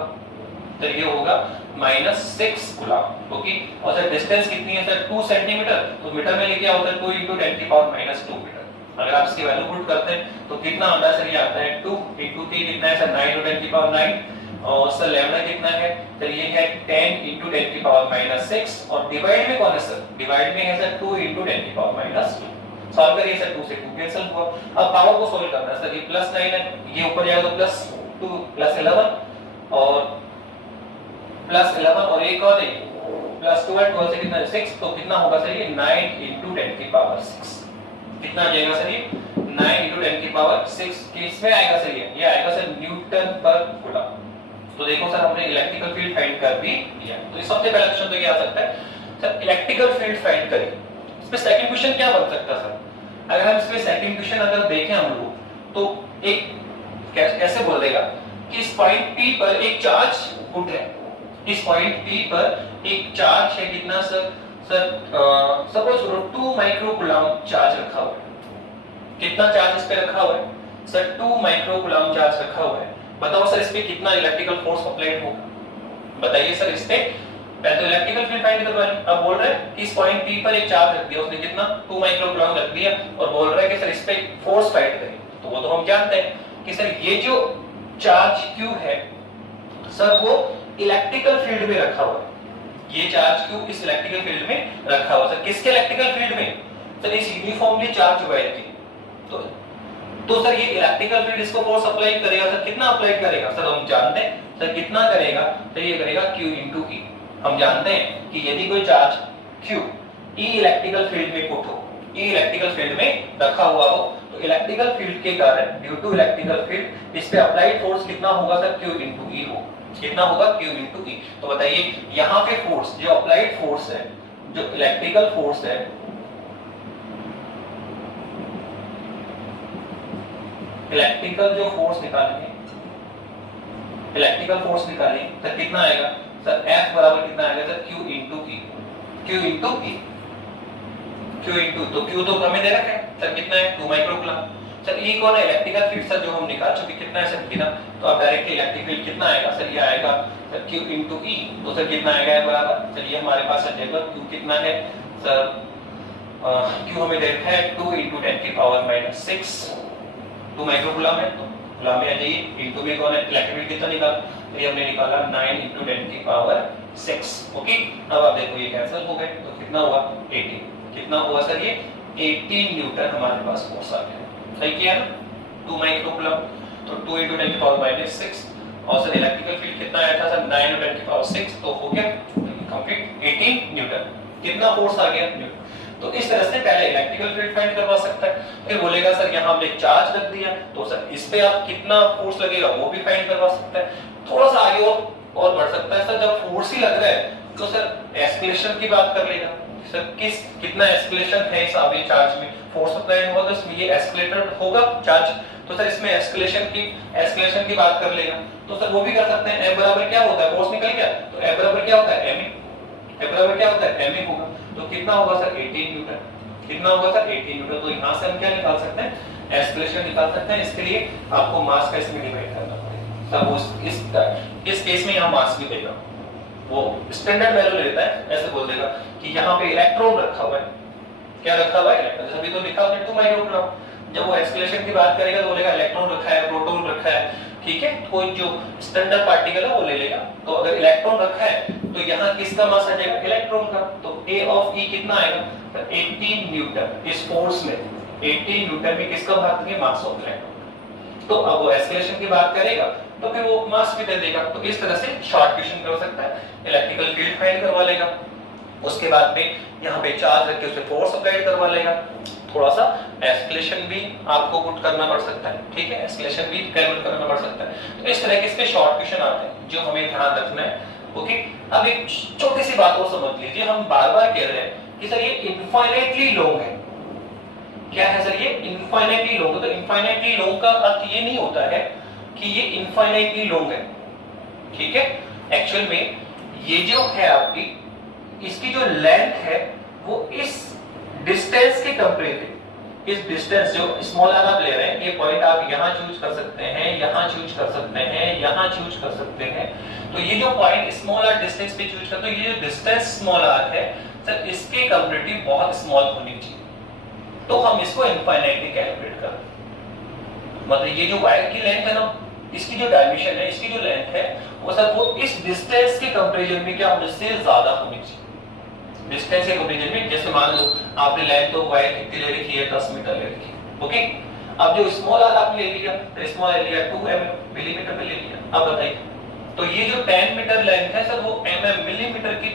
तो ये होगा -6 कूलम, ओके। और सर डिस्टेंस कितनी है सर? 2 सेंटीमीटर, तो मीटर में लेके आओ सर 2 into 10 की पावर -2 मीटर। अगर आप इसकी वैल्यू पुट करते हैं तो कितना आता है सर? ये आता है 2 into 3 कितना है सर? 9 into 10 की पावर 9। और सर लैम्बडा कितना है सर? ये है 10 into 10 की पावर -6 और डिवाइड में कौन है सर? डिवाइड में है सर 2 into 10 की पावर -2। सॉल्व करिए सर, 2 से 2 कैंसिल हुआ। अब पावर को सॉल्व करना है सर, ये +9 है, ये ऊपर जाएगा तो +2 +11 और +11 और एक और है +12, 12 से कितना 6, तो कितना होगा सर? ये 9 into 10 की पावर 6। कितना आ जाएगा सर? ये 9 into 10 की पावर 6 किसमें आएगा सर? ये आएगा सर न्यूटन पर कूलम। तो देखो सर हमने इलेक्ट्रिकल फील्ड फाइंड कर भी लिया। तो इस सबसे पहला क्वेश्चन तो ये आ सकता है सर इलेक्ट्रिकल फील्ड फाइंड करें। इसमें सेकंड क्वेश्चन क्या बन सकता है सर? अगर हम इसमें सेकंड क्वेश्चन अगर देखें हम लोग तो एक कैसे बोल देगा कि इस पॉइंट P पर एक चार्ज पुट है, इस पॉइंट P पर एक चार्ज है कितना sir? Sir suppose 2 micro coulomb charge रखा हुआ है। कितना चार्ज इस पे रखा हुआ है सर? 2 माइक्रो कूलम चार्ज रखा हुआ है। बताओ सर इस पे कितना इलेक्ट्रिकल फोर्स अप्लाइड होगा? बताइए सर इस पे। पहले तो इलेक्ट्रिकल फील्ड फाइंड करवा लें। अब बोल रहे हैं कि इस पॉइंट P पर एक चार्ज रख दिया उसने, कितना 2 माइक्रो कूलम रख दिया और बोल रहा है कि सर इस पे फोर्स फाइंड करें। तो वो तो हम जानते हैं कि सर ये जो चार्ज Q है सर वो इलेक्ट्रिकल फील्ड में रखा हुआ है। ये चार्ज Q इस इलेक्ट्रिकल फील्ड में रखा हुआ है। सर किसके इलेक्ट्रिकल फील्ड में? सर इस यूनिफॉर्मली चार्ज वायर की। तो सर ये इलेक्ट्रिकल फील्ड इसको फोर्स अप्लाई करेगा सर, कितना अप्लाई करेगा सर? हम जानते हैं सर कितना करेगा, तो ये करेगा Q into E। हम जानते हैं कि यदि कोई charge Q E electrical field में पुट हो, E इलेक्ट्रिकल फील्ड में रखा हुआ हो, तो इलेक्ट्रिकल फील्ड के कारण ड्यू टू इलेक्ट्रिकल फील्ड इस पे अप्लाइड फोर्स कितना होगा सर? Q into E हो। कितना होगा? Q into E। तो बताइए यहाँ पे फोर्स जो अप्लाइड फोर्स है, जो इलेक्ट्रिकल फोर्स है, इलेक्ट्रिकल जो फोर्स निकालेंगे, इलेक्ट्रिकल फोर्स निकालेंगे तो कितना आएगा सर? F बराबर कितना आएगा sir? Q into E। Q into E, Q into, तो Q तो हमें दे रखा है सर कितना है? 2 माइक्रो कूलम। सर E कौन है? इलेक्ट्रिकल फील्ड सर जो हम निकाल चुके, कितना है सर? बिना। तो अब डायरेक्टली इलेक्ट्रिक फील्ड कितना आएगा सर? ये आएगा सर Q into E। तो सर कितना आएगा बराबर? चलिए हमारे पास है टेबल, Q कितना है सर? Q हमें दे रखा है 2 into 10 की पावर -6, 2 माइक्रो कूलम है, तो कूलम में आ जाइए, इनटू में कौन है? इलेक्ट्रिक फील्ड कितना निकाला? तो ये हमने निकाला 9 into 10 की पावर 6, ओके। अब आप देखो ये कैंसिल हो गए, तो कितना हुआ? 18। कितना हुआ सर? ये 18 न्यूटन हमारे पास फोर्स आ गया। सही किया ना? 2 माइक्रो कूलम, तो 2 into 10 की पावर -6 और सर इलेक्ट्रिकल फील्ड कितना आया था सर? 9 into 10 की पावर 6, तो हो गया कंप्लीट 18 न्यूटन। कितना फोर्स आ गया? न्यूटन। तो इस तरह से पहले इलेक्ट्रिकल फील्ड फाइंड करवा सकता है, फिर बोलेगा सर यहाँ हमने चार्ज रख दिया, तो सर इस पे आप कितना फोर्स लगेगा वो भी फाइंड करवा सकता है। थोड़ा सा आगे और बढ़ सकता है सर, जब फोर्स ही लग रहा है तो सर एस्केलेशन की बात कर लेगा सर, कितना एस्केलेशन है इस आगे चार्ज में, फोर्स अप्लाई होगा तो इसमें ये एस्केलेटर होगा चार्ज, तो सर इसमें एस्केलेशन की बात कर लेगा। तो सर वो भी कर सकते हैं। M बराबर क्या होता है? फोर्स निकल गया, तो M बराबर क्या होता है? बराबर क्या होता है ma होगा, तो कितना होगा सर 18 न्यूटन, कितना होगा सर 18 न्यूटन। तो यहाँ से हम क्या निकाल सकते हैं, एक्सेलरेशन निकाल सकते हैं। इसके लिए आपको मास का इसमें डिवाइड करना पड़ेगा। सब इस केस में यहाँ मास भी देगा, वो स्टैंडर्ड वैल्यू लेता है, ऐसे बोल देगा कि यहाँ पे इलेक्ट्रॉन रखा हुआ है, क्या रखा हुआ है इलेक्ट्रॉन, अभी तो लिखा हुआ है 2 माइक्रोकूलम। जब वो एक्सेलरेशन की बात करेगा तो बोलेगा इलेक्ट्रॉन रखा है, प्रोटॉन रखा है, ठीक है, कोई जो स्टैंडर्ड पार्टिकल है वो ले लेगा। तो अगर इलेक्ट्रॉन रखा है तो यहाँ किसका मास आ जाएगा, इलेक्ट्रॉन का। तो A ऑफ E कितना आएगा, तो 18 न्यूटन। इस फोर्स में 18 न्यूटन में किसका भाग देंगे, मास ऑफ इलेक्ट्रॉन। तो अब वो एक्सेलरेशन की बात करेगा तो फिर वो मास भी दे देगा। तो इस तरह से शॉर्ट क्वेश्चन कर सकता है, इलेक्ट्रिकल फील्ड फाइंड करवा लेगा, उसके बाद में यहाँ पे चार्ज रख के उसपे फोर्स अप्लाई करवा लेगा, थोड़ा सा एक्सेलरेशन भी आपको पुट करना पड़ सकता है, ठीक है, एक्सेलरेशन भी कैलकुलेट करना पड़ सकता है। तो इस तरह के इसके शॉर्ट क्वेश्चन आते हैं जो हमें ध्यान रखना है। ओके, अब एक छोटी सी बात को समझ लीजिए, हम बार-बार कह रहे हैं कि सर ये इनफाइनाइटली लॉन्ग है। क्या है सर, ये इनफाइनाइटली लॉन्ग है। तो इनफाइनाइटली लॉन्ग का अर्थ ये नहीं होता है कि ये इनफाइनाइटली लॉन्ग है, ठीक है। एक्चुअल में ये जो है आपकी, इसकी जो लेंथ है वो इस डिस्टेंस के कंपेरेटिव, इस डिस्टेंस जो स्मॉल आर आप ले रहे हैं, ये पॉइंट आप यहां चूज कर सकते हैं, यहां चूज कर सकते हैं, यहां चूज कर सकते हैं। तो ये जो पॉइंट स्मॉल आर डिस्टेंस पे चूज करते हो, ये जो डिस्टेंस स्मॉल आर है सर, इसके कंपेरेटिव बहुत स्मॉल होनी चाहिए, तो हम इसको इनफाइनाइटली कैलकुलेट कर, मतलब ये जो वायर की लेंथ है ना, इसकी जो डायमेंशन है, इसकी जो लेंथ है वो सर वो इस डिस्टेंस के कंपैरिजन में क्या होने से ज्यादा होनी चाहिए, डिस्टेंस के कंपैरिजन में। जैसे मान लो आपने लेंथ तो वायर कितनी ले रखी है, 10 मीटर ले रखी है, ओके। अब जो स्मॉल आर आपने ले लिया, स्मॉल ले लिया 2 मिलीमीटर पे ले लिया। अब बताइए, तो ये जो 10 मीटर लेंथ है सर, वो मिलीमीटर की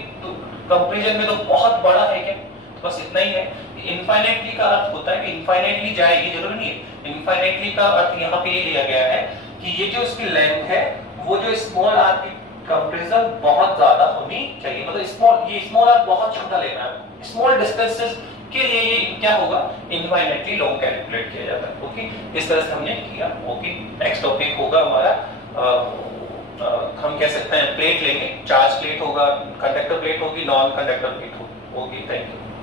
कंपैरिजन में तो बहुत बड़ा है क्या, बस इतना ही है। इनफाइनाइटली का अर्थ होता है कि इनफाइनाइटली जाएगी, जरूरी नहीं है। इनफाइनाइटली का अर्थ यहाँ पे ये लिया गया है कि ये जो इसकी लेंथ है वो जो स्मॉल आर की कंपैरिजन बहुत ज्यादा होनी चाहिए, मतलब स्मॉल, ये स्मॉल आर बहुत छोटा लेना है, स्मॉल डिस्टेंसेस के लिए ये क्या होगा, इनफाइनाइटली लॉन्ग कैलकुलेट किया जाता है, ओके। इस तरह से हमने किया, ओके। नेक्स्ट टॉपिक होगा हमारा हम कह सकते हैं प्लेट लेंगे, चार्ज प्लेट होगा, कंडक्टर प्लेट होगी, नॉन कंडक्टर प्लेट होगी, ओके। Thank you.